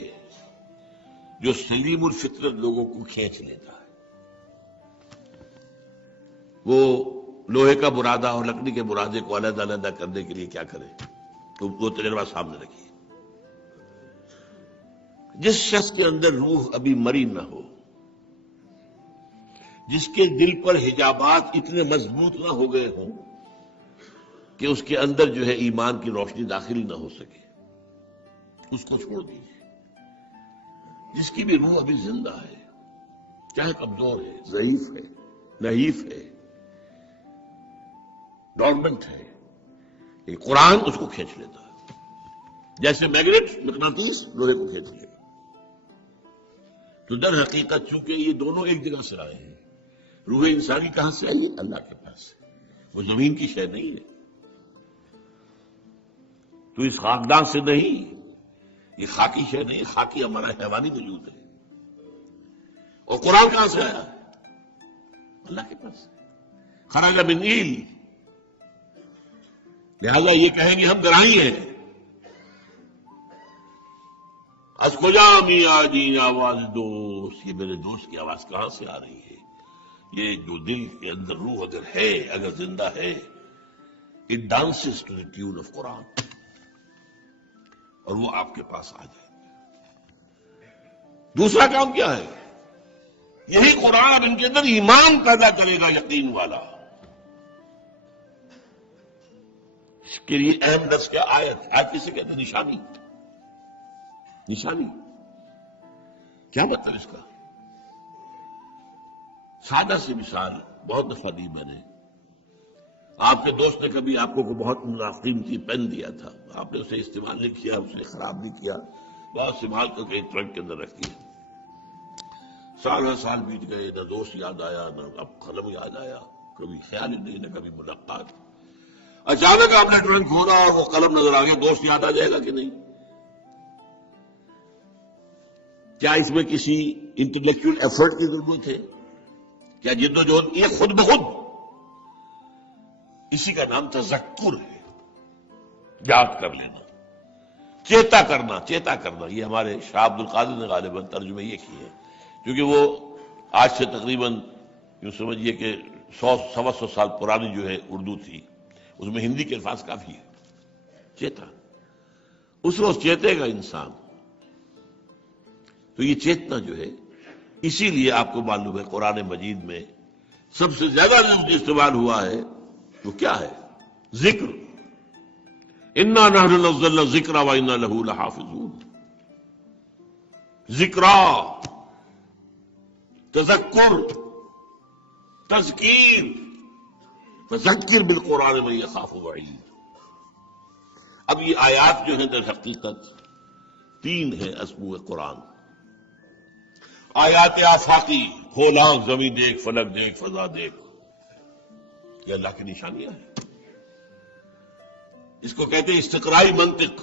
جو سلیم الفطرت لوگوں کو کھینچ لیتا ہے. وہ لوہے کا برادہ اور لکڑی کے برادے کو علیحدہ علیحدہ کرنے کے لیے کیا کرے؟ تو وہ تجربہ سامنے رکھیے. جس شخص کے اندر روح ابھی مری نہ ہو، جس کے دل پر حجابات اتنے مضبوط نہ ہو گئے ہوں کہ اس کے اندر جو ہے ایمان کی روشنی داخل نہ ہو سکے، اس کو چھوڑ دیجیے. جس کی بھی روح ابھی زندہ ہے، چاہے کمزور ہے، ضعیف ہے، نحیف ہے، ڈورمنٹ ہے، یہ قرآن اس کو کھینچ لیتا ہے. جیسے میگنیٹ مقناطیس لوہے کو کھینچ لے گا. تو در حقیقت چونکہ یہ دونوں ایک جگہ سے آئے ہیں، روح انسانی کہاں سے آئی؟ اللہ کے پاس سے. وہ زمین کی شے نہیں ہے، تو اس خاکدان سے نہیں، یہ خاکی شے نہیں، خاکی ہمارا حیوانی وجود ہے. اور قرآن کہاں سے آیا؟ اللہ کے پاس سے. خرج من ایل، لہذا یہ کہیں گے ہم گرائی ہیں. از کجا میاں جی آواز دوست، یہ میرے دوست کی آواز کہاں سے آ رہی ہے؟ یہ جو دل کے اندر روح اگر ہے، اگر زندہ ہے، it dances to the tune of قرآن، اور وہ آپ کے پاس آ جائے. دوسرا کام کیا ہے؟ یہی قرآن ان کے اندر ایمان پیدا کرے گا، یقین والا. کہ یہ اہم درس کیا؟ آیت کسے کہتے ہیں؟ نشانی. نشانی کیا مطلب اس کا؟ سادہ سی مثال بہت دفعہ دی میں نے. آپ کے دوست نے کبھی آپ کو بہت قیمتی پین دیا تھا، آپ نے اسے استعمال نہیں کیا، اسے خراب نہیں کیا، بہت سنبھال کر کہیں ٹرنک کے اندر رکھ دیا. سال بیت گئے، نہ دوست یاد آیا، نہ اب قلم یاد آیا، کبھی خیال ہی نہیں، نہ کبھی ملاقات. اچانک آپ نے ٹرنک کھولا اور وہ قلم نظر آ گیا، دوست یاد آ جائے گا کہ نہیں؟ کیا اس میں کسی انٹلیکچوئل ایفرٹ کی ضرورت ہے؟ کیا جد و جہد؟ یہ خود بخود. اسی کا نام تذکر ہے، یاد کر لینا، چیتا کرنا. یہ ہمارے شاہ عبد القادر نے غالباً ترجمے یہ کیے ہیں، کیونکہ وہ آج سے تقریباً یوں سمجھیے کہ 100 سال پرانی جو ہے اردو تھی، اس میں ہندی کے الفاظ کافی ہے. چیتا، اس روز چیتے گا انسان. تو یہ چیتنا جو ہے، اسی لیے آپ کو معلوم ہے قرآن مجید میں سب سے زیادہ لفظ استعمال ہوا ہے وہ کیا ہے؟ ذکر. انا نحن نزلنا الذکر وانا لہ لحافظون. ذکرا، تذکر، تذکیر. فذکر بالقرآن من یخاف وعید. اب یہ آیات جو ہیں در حقیقت 3 ہیں اسبوع قرآن. آیات آفاقی، کھول آنکھ، زمین دیکھ، فلک دیکھ، فضا دیکھ، یہ اللہ کی نشانیاں ہیں. اس کو کہتے ہیں استقرائی منطق.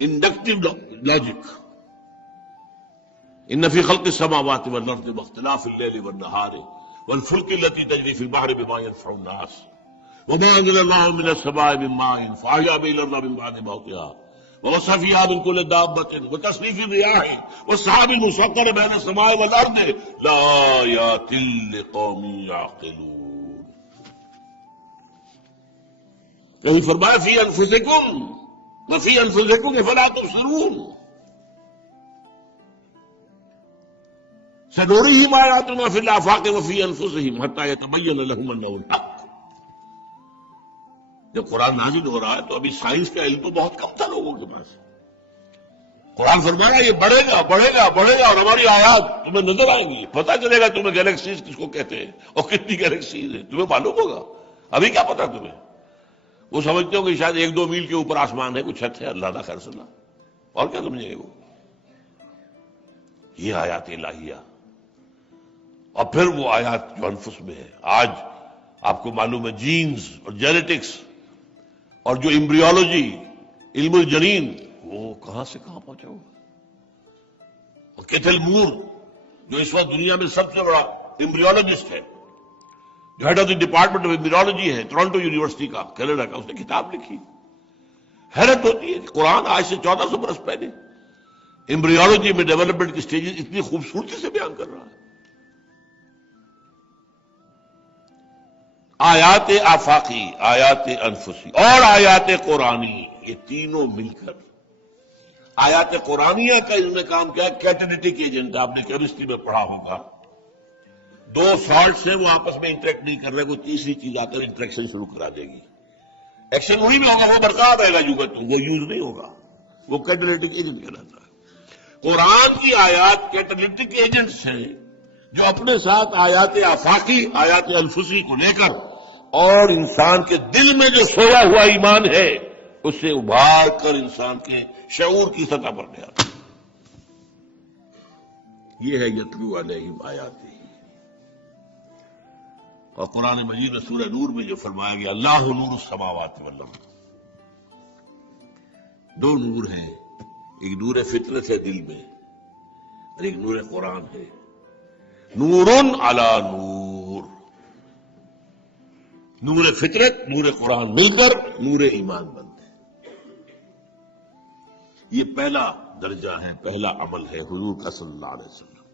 Inductive logic. ان فی خلق السماوات والارض واختلاف الليل والنهار والفلك التي تجري في البحر بما ينفع الناس وما انزل الله من السماء من ماء فاحيا به الارض من بعد موتها وبث فيها من كل دابة وتصريف الرياح والسحاب المسخر بين السماء والارض لآيات لقوم يعقلون. کہیں فرمایا فی انفسکم وفی انفسکم فلا تبصرون. سنريهم آياتنا في الآفاق وفي أنفسهم حتى يتبين لهم أنه الحق. جب قرآن نازل ہو رہا ہے تو ابھی سائنس کا علم تو بہت کم تھا لوگوں کے پاس. قرآن فرما رہا ہے یہ بڑھے گا اور ہماری آیات تمہیں نظر آئیں گی. پتہ چلے گا تمہیں گیلیکسیز کس کو کہتے ہیں اور کتنی گیلیکسیز ہیں، تمہیں معلوم ہوگا. ابھی کیا پتا تمہیں؟ وہ سمجھتے ہو کہ شاید 1-2 میل کے اوپر آسمان ہے، کچھ چھت ہے، اللہ نہ خیر صلاح، اور کیا سمجھیں گے وہ؟ یہ آیات الہیہ. اور پھر وہ آیات جو انفس میں ہے. آج آپ کو معلوم ہے جینز اور جینیٹکس اور جو ایمبریولوجی، علم الجنین، وہ کہاں سے کہاں پہنچا ہوا. اور کیتھل مور جو اس وقت دنیا میں سب سے بڑا ایمبریولوجسٹ ہے، جو head of the department of embryology ہے ٹورنٹو یونیورسٹی کا، کینیڈا کا، اس نے کتاب لکھی. حیرت ہوتی ہے کہ قرآن آج سے 1400 برس پہلے ایمبریولوجی میں ڈیولپمنٹ کی سٹیجز اتنی خوبصورتی سے بیان کر رہا ہے. آیات آفاقی، آیات انفسی اور آیات قرآنی، یہ تینوں مل کر آیات قرآنیہ کا انہوں نے کام کیا کیٹلیٹک ایجنٹ. آپ نے کیمسٹری میں پڑھا ہوگا، 2 سالٹس ہیں وہ آپس میں انٹریکٹ نہیں کر رہے، کوئی تیسری چیز آ کر انٹریکشن شروع کرا دے گی. ایکشن وہی بھی ہوگا، وہ برقرار رہے گا، وہ یوز نہیں ہوگا، وہ کیٹلیٹک ایجنٹ کہلاتا ہے. قرآن کی آیات کیٹلیٹک ایجنٹس ہیں جو اپنے ساتھ آیات آفاقی، آیات انفسی کو لے کر اور انسان کے دل میں جو سویا ہوا ایمان ہے اسے ابھار کر انسان کے شعور کی سطح پر لے آتا. یہ ہے یتلو علیہم آیاتہ. اور قرآن مجید میں سورہ نور میں جو فرمایا گیا اللہ نور السماوات والارض، 2 نور ہیں. ایک نور فطرت ہے دل میں اور ایک نور قرآن ہے. نور علی نور، نور فطرت، نور قرآن مل کر نور ایمان بنتے ہیں. یہ پہلا درجہ ہے، پہلا عمل ہے حضور کا صلی اللہ علیہ وسلم.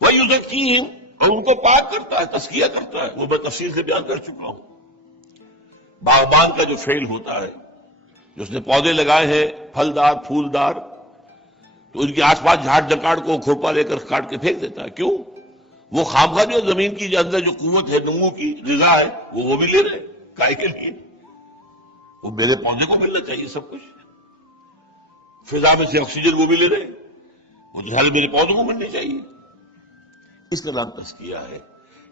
وَيُزَكِّيهِمْ، اور ان کو پاک کرتا ہے، تزکیہ کرتا ہے. وہ میں تفصیل سے بیان کر چکا ہوں. باغبان کا جو فعل ہوتا ہے، جو اس نے پودے لگائے ہیں پھلدار پھولدار، تو ان کے آس پاس جھاڑ جکاڑ کو کھرپا لے کر کاٹ کے پھینک دیتا ہے. کیوں؟ وہ خامخواہ جو زمین کی اندر جو قوت ہے نمو کی غذا ہے وہ بھی لے رہے کائے کے لیے. وہ میرے پودے کو ملنا چاہیے سب کچھ. فضا میں سے آکسیجن وہ بھی لے رہے وہ جو ہے میرے پودوں کو ملنی چاہیے. اس کا نام تزکیہ ہے.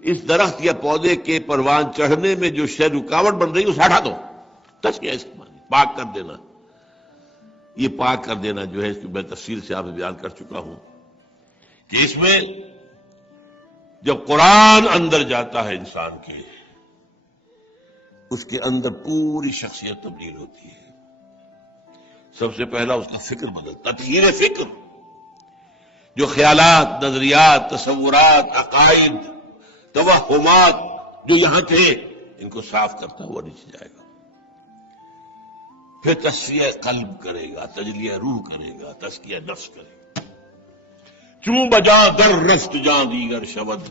اس درخت یا پودے کے پروان چڑھنے میں جو شے رکاوٹ بن رہی ہے اسے ہٹا دو. تزکیہ اس کے معنی پاک کر دینا. یہ پاک کر دینا جو ہے اس کی میں تفصیل سے آپ سے بیان کر چکا ہوں کہ اس میں جب قرآن اندر جاتا ہے انسان کے اس کے اندر پوری شخصیت تبدیل ہوتی ہے. سب سے پہلا اس کا فکر بدلتا. تطہیر فکر. جو خیالات، نظریات، تصورات، عقائد، توہمات جو یہاں تھے ان کو صاف کرتا ہوا نیچے جائے گا. پھر تصفیہ قلب کرے گا، تجلیہ روح کرے گا، تزکیہ نفس کرے گا. چوں بجاں در رست جاں دیگر شود،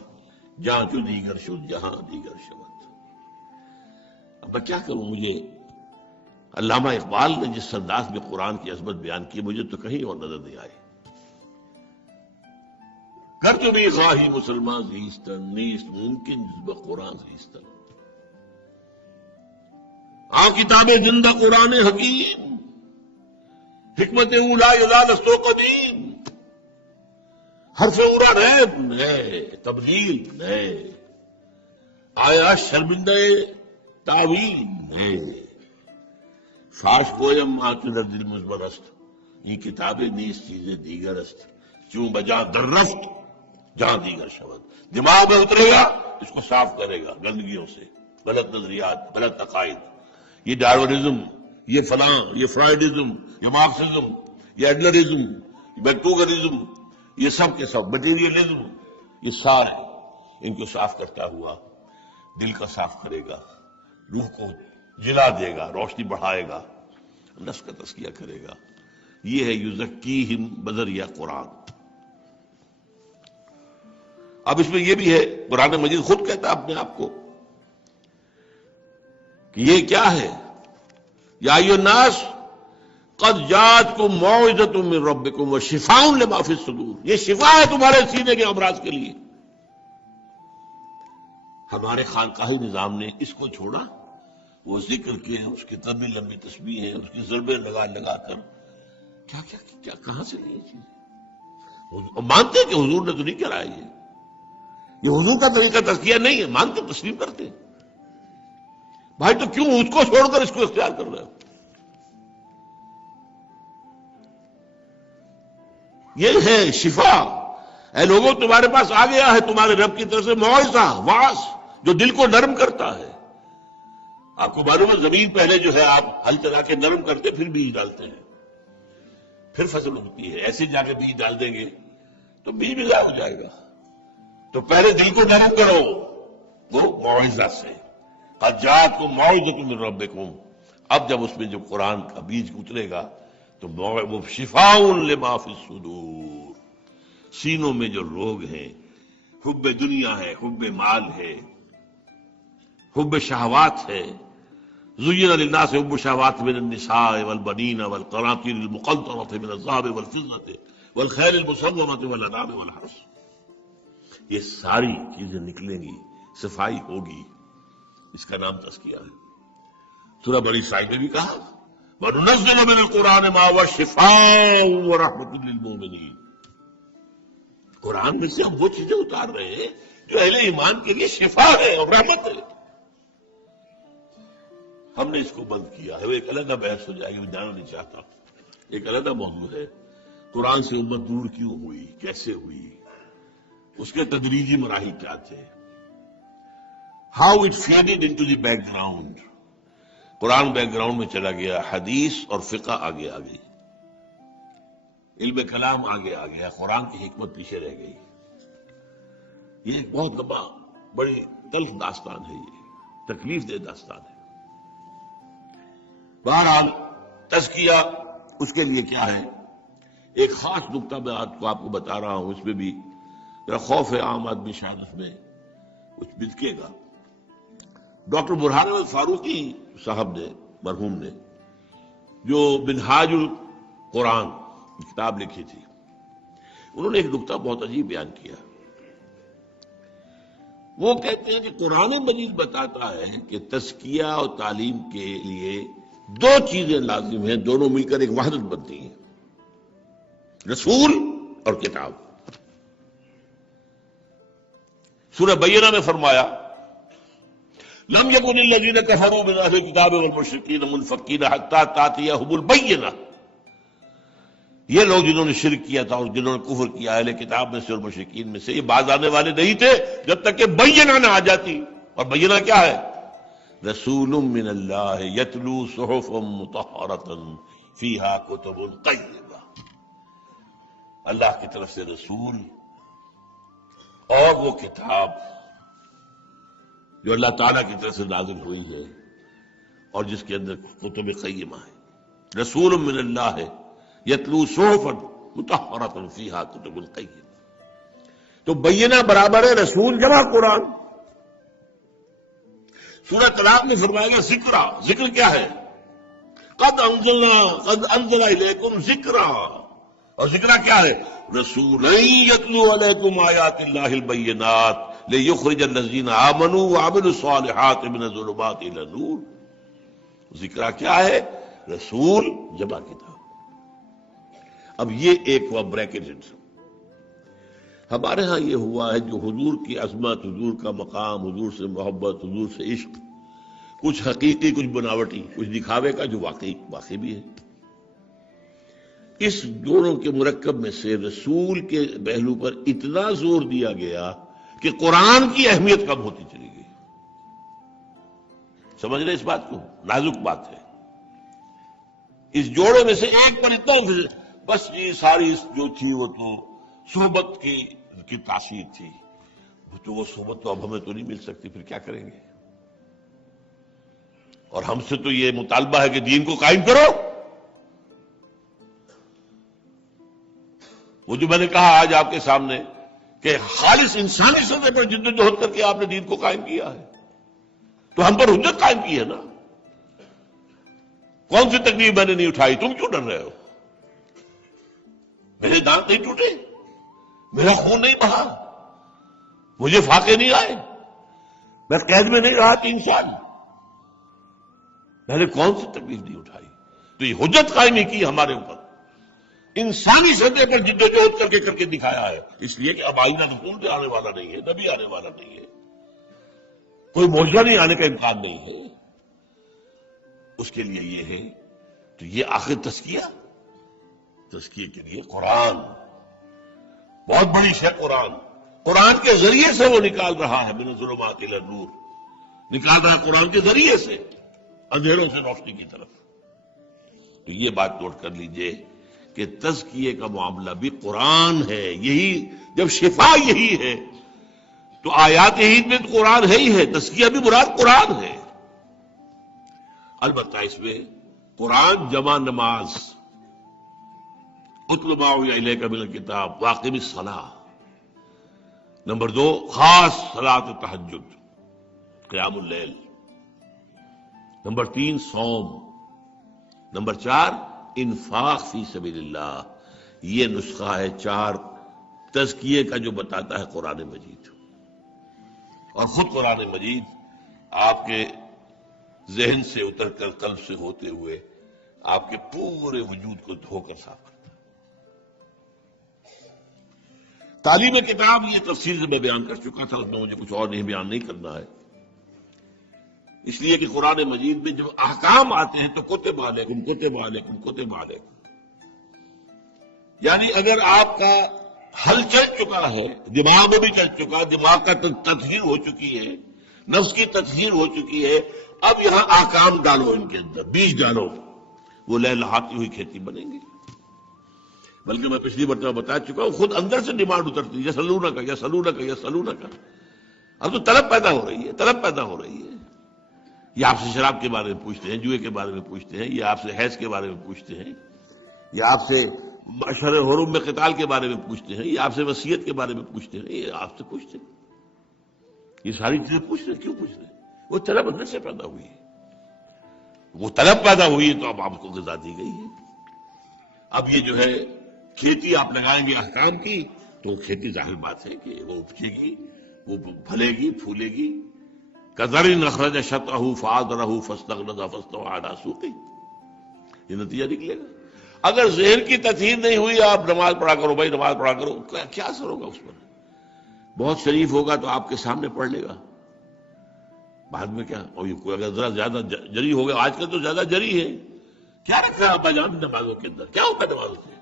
جاں جو دیگر شد جہاں دیگر شود. اب میں کیا کروں؟ مجھے علامہ اقبال نے جس انداز میں قرآن کی عظمت بیان کی مجھے تو کہیں اور نظر نہیں آئی. گر تو بھی خواہی مسلمان زیستن نیست ممکن جز قرآن زیستن. کتاب زندہ قرآن حکیم حکمت اولا یزال و قدیم. حرف اورا نئے تبدیل نئے آیا شرمندہ تعویل نئے. فاش گویم آچر دل مزمر است یہ کتابیں نیز چیزیں دیگر است چوں بجا در رفت جہاں دیگر شود. دماغ میں اترے گا اس کو صاف کرے گا گندگیوں سے، غلط نظریات، غلط عقائد. یہ ڈارونزم، یہ فلاں، یہ فرائیڈزم، یہ مارکسزم، یہ ایڈلرزم، یہ بیکٹوگرزم، یہ سب کے سب مٹیریلزم، یہ سارے ان کو صاف کرتا ہوا دل کا صاف کرے گا، روح کو جلا دے گا، روشنی بڑھائے گا، نفس کا تزکیہ کرے گا. یہ ہے یزکیہم بذریعہ قرآن. اب اس میں یہ بھی ہے قرآن مجید خود کہتا ہے اپنے آپ کو کہ یہ کیا ہے؟ یا ایھا الناس قد جاءتکم موعظۃ من ربکم وشفاء لما فی الصدور. یہ شفا ہے تمہارے سینے کے امراض کے لیے. ہمارے خانقاہی نظام نے اس کو چھوڑا. وہ ذکر کے اس کی لمبی لمبی تسبیح ہے، اس کی ضربیں لگا لگا کر کیا کیا کیا کہاں سے لی یہ چیز؟ مانتے کہ حضور نے تو نہیں کرایا. یہ حضور کا طریقہ تزکیہ نہیں ہے، مانتے تسلیم کرتے. بھائی تو کیوں اس کو چھوڑ کر اس کو اختیار کر رہے ہو؟ یہ ہے شفا. اے لوگوں تمہارے پاس آ گیا ہے تمہارے رب کی طرف سے موعظہ، واعظ جو دل کو نرم کرتا ہے. آپ کو معلوم ہے زمین پہلے جو ہے آپ ہل چلا کے نرم کرتے پھر بیج ڈالتے ہیں، پھر فصل اگتی ہے. ایسے جا کے بیج ڈال دیں گے تو بیج بھی ضائع ہو جائے گا. تو پہلے دل کو نرم کرو وہ موعظہ سے. قد جاءتکم موعظۃ من ربکم. اب جب اس میں جو قرآن کا بیج اترے گا تو وہ شفاء لما فی الصدور. سینوں میں جو روگ ہیں، حب دنیا ہے، حب مال ہے، حب شہوات ہے. زین للناس حب الشہوات من النساء والبنین والقناطیر المقنطرۃ من الذهب والفضة والخیل المسومۃ والانعام والحرث. یہ ساری چیزیں نکلیں گی، صفائی ہوگی. اس کا نام تزکیہ ہے. سورہ بنی اسرائیل میں بھی کہا وَنُنَزِّلُ مِنَ الْقُرْآنِ مَا هُوَ شِفَاءٌ وَرَحْمَةٌ لِّلْمُؤْمِنِينَ. قرآن میں سے ہم وہ چیزیں اتار رہے ہیں جو اہل ایمان کے لیے شفا ہے اور رحمت ہے. ہم نے اس کو بند کیا ہے. وہ ایک علیحدہ بحث ہو جائے گی، میں جانا نہیں چاہتا. ایک علیحدہ موضوع ہے قرآن سے امت دور کیوں ہوئی، کیسے ہوئی، اس کے تدریجی مراحل کیا تھے. How it faded into the back ground. Quran back ground میں چلا گیا، حدیث اور فقہ آگے آ گئی، علم کلام آگے آ گیا، قرآن کی حکمت پیچھے رہ گئی. یہ ایک بہت لمبا بڑی تلخ داستان ہے، یہ تکلیف دہ داستان ہے. بہرحال تزکیہ اس کے لیے کیا ہے؟ ایک خاص نقطہ میں آپ کو بتا رہا ہوں. اس میں بھی میرا خوف ہے عام آدمی شاید اس میں کچھ بچکے گا. ڈاکٹر برہان احمد فاروقی صاحب نے، مرحوم نے، جو منہاج القرآن کتاب لکھی تھی، انہوں نے ایک نقطہ بہت عجیب بیان کیا. وہ کہتے ہیں کہ قرآن مجید بتاتا ہے کہ تزکیہ اور تعلیم کے لیے دو چیزیں لازم ہیں، دونوں مل کر ایک وحدت بنتی ہیں، رسول اور کتاب۔ سورہ بینہ میں فرمایا لم یکن الذین کفروا من اہل الکتاب والمشرکین منفکین حتی تأتیہم البینہ، یہ لوگ جنہوں نے شرک کیا تھا اور جنہوں نے کفر کیا اہل کتاب میں سے اور مشرکین میں سے، یہ باز آنے والے نہیں تھے جب تک کہ بینہ نہ آ جاتی۔ اور بینہ کیا ہے؟ رسول من اللہ یتلو صحفا مطہرۃ فیہا کتب قیمہ، اللہ کی طرف سے رسول اور وہ کتاب جو اللہ تعالیٰ کی طرف سے نازل ہوئی ہے اور جس کے اندر کتب قیمہ ہے، رسول من اللہ ہے یتلو صحفا مطہرۃ فیہا کتب قیمہ۔ تو بینہ برابر ہے رسول جمع قرآن۔ سورہ طلاق میں فرمایا گیا ذکرا، ذکر کیا ہے؟ قد انزل الیکم ذکرا، اور ذکرا کیا ہے؟ رسولا یتلو علیکم آیات اللہ البینات لیخرج الذین آمنوا وعملوا الصالحات من الظلمات الی النور۔ ذکرا کیا ہے؟ رسول جمع کتاب۔ اب یہ ایک ہوا بریکٹ۔ ہمارے ہاں یہ ہوا ہے جو حضور کی عظمت، حضور کا مقام، حضور سے محبت، حضور سے عشق، کچھ حقیقی کچھ بناوٹی، کچھ دکھاوے کا جو واقعی بھی ہے، اس دونوں کے مرکب میں سے رسول کے پہلو پر اتنا زور دیا گیا کہ قرآن کی اہمیت کم ہوتی چلی گئی۔ سمجھ رہے اس بات کو؟ نازک بات ہے۔ اس جوڑے میں سے ایک پر اتنا بس یہ ساری جو تھی وہ تو صحبت کی تاثیر تھی، تو وہ صحبت تو اب ہمیں تو نہیں مل سکتی، پھر کیا کریں گے؟ اور ہم سے تو یہ مطالبہ ہے کہ دین کو قائم کرو۔ وہ جو میں نے کہا آج آپ کے سامنے کہ خالص انسانی سطح پر جدوجہد کر کے آپ نے دین کو قائم کیا ہے، تو ہم پر حجت قائم کی ہے نا۔ کون سی تکلیف میں نے نہیں اٹھائی، تم کیوں ڈر رہے ہو؟ میرے دانت نہیں ٹوٹے، میرا خون نہیں بہا، مجھے فاقے نہیں آئے، میں قید میں نہیں رہا 3 سال، میں نے کون سی تکلیف نہیں اٹھائی؟ تو یہ حجت قائم ہی کی ہمارے اوپر، انسانی سطح پر جدوجہد کر کے دکھایا ہے۔ اس لیے کہ اب آئینہ رسول بھی آنے والا نہیں ہے، نبی آنے والا نہیں ہے، کوئی معجزہ نہیں آنے کا امکان نہیں ہے، اس کے لیے یہ ہے۔ تو یہ آخر تزکیے کے لیے قرآن بہت بڑی شے، قرآن کے ذریعے سے وہ نکال رہا ہے، من الظلمات الی النور، نکال رہا ہے قرآن کے ذریعے سے اندھیروں سے روشنی کی طرف۔ تو یہ بات نوٹ کر لیجئے کہ تزکیے کا معاملہ بھی قرآن ہے۔ یہی جب شفا یہی ہے تو آیات ہی میں تو قرآن ہے ہی ہے، تزکیہ بھی مراد قرآن ہے۔ البتہ اس میں قرآن جمع نماز، اتل ما اوحی الیک من الکتاب واقم الصلاۃ، نمبر 2 خاص صلاۃ تہجد، قیام اللیل، نمبر 3 صوم، نمبر 4 انفاق فی سبیل اللہ۔ یہ نسخہ ہے 4 تزکیے کا جو بتاتا ہے قرآن مجید، اور خود قرآن مجید آپ کے ذہن سے اتر کر قلب سے ہوتے ہوئے آپ کے پورے وجود کو دھو کر صاف کرتا ہے۔ تعلیم کتاب یہ تفصیل سے میں بیان کر چکا تھا، اس میں مجھے کچھ اور نہیں بیان نہیں کرنا ہے، اس لیے کہ قرآن مجید میں جب احکام آتے ہیں تو کتب علیکم کتب علیکم کتب علیکم، یعنی اگر آپ کا حل چل چکا ہے، دماغ میں بھی چل چکا، دماغ کا تطہیر ہو چکی ہے، نفس کی تطہیر ہو چکی ہے، اب یہاں احکام ڈالو، ان کے اندر بیج ڈالو، وہ لہلہاتی ہوئی کھیتی بنیں گی۔ بلکہ میں پچھلی مرتبہ بتا چکا ہوں، خود اندر سے ڈیمانڈ اترتی ہے، یسألونک۔ اب تو طلب پیدا ہو رہی ہے، یہ آپ سے شراب کے بارے میں پوچھتے ہیں، جوئے کے بارے میں پوچھتے ہیں، یہ آپ سے حیض کے بارے میں پوچھتے ہیں، یہ آپ سے اشہر حرم میں قتال کے بارے میں پوچھتے ہیں، یہ آپ سے وصیت کے بارے میں پوچھتے ہیں، یہ آپ سے پوچھتے ہیں، یہ ساری چیزیں پوچھ رہے ہیں۔ کیوں پوچھ رہے ہیں؟ وہ طلب اندر سے پیدا ہوئی ہے، وہ طلب پیدا ہوئی ہے تو اب آپ کو غذا دی گئی ہے۔ اب یہ جو ہے کھیتی آپ لگائیں گے احکام کی تو کھیتی ظاہر بات ہے کہ وہ اپجے گی، وہ پھلے گی پھولے گی. کذرٍ اخرج شطأہ فآزرہ فاستغلظ فاستوى علی سوقہ. یہ نتیجہ نکلے گا. اگر ذہن کی تطہیر نہیں ہوئی، آپ نماز پڑھا کرو بھائی، نماز پڑھا کرو، کیا اثر ہوگا اس پر؟ بہت شریف ہوگا تو آپ کے سامنے پڑھ لے گا، بعد میں کیا. اور یہ کوئی اگر ذرا زیادہ جری ہوگا، آج کل تو زیادہ جری ہے، کیا رکھا ہے ابا جان نمازوں کے اندر؟ کیا ہوگا نمازوں سے؟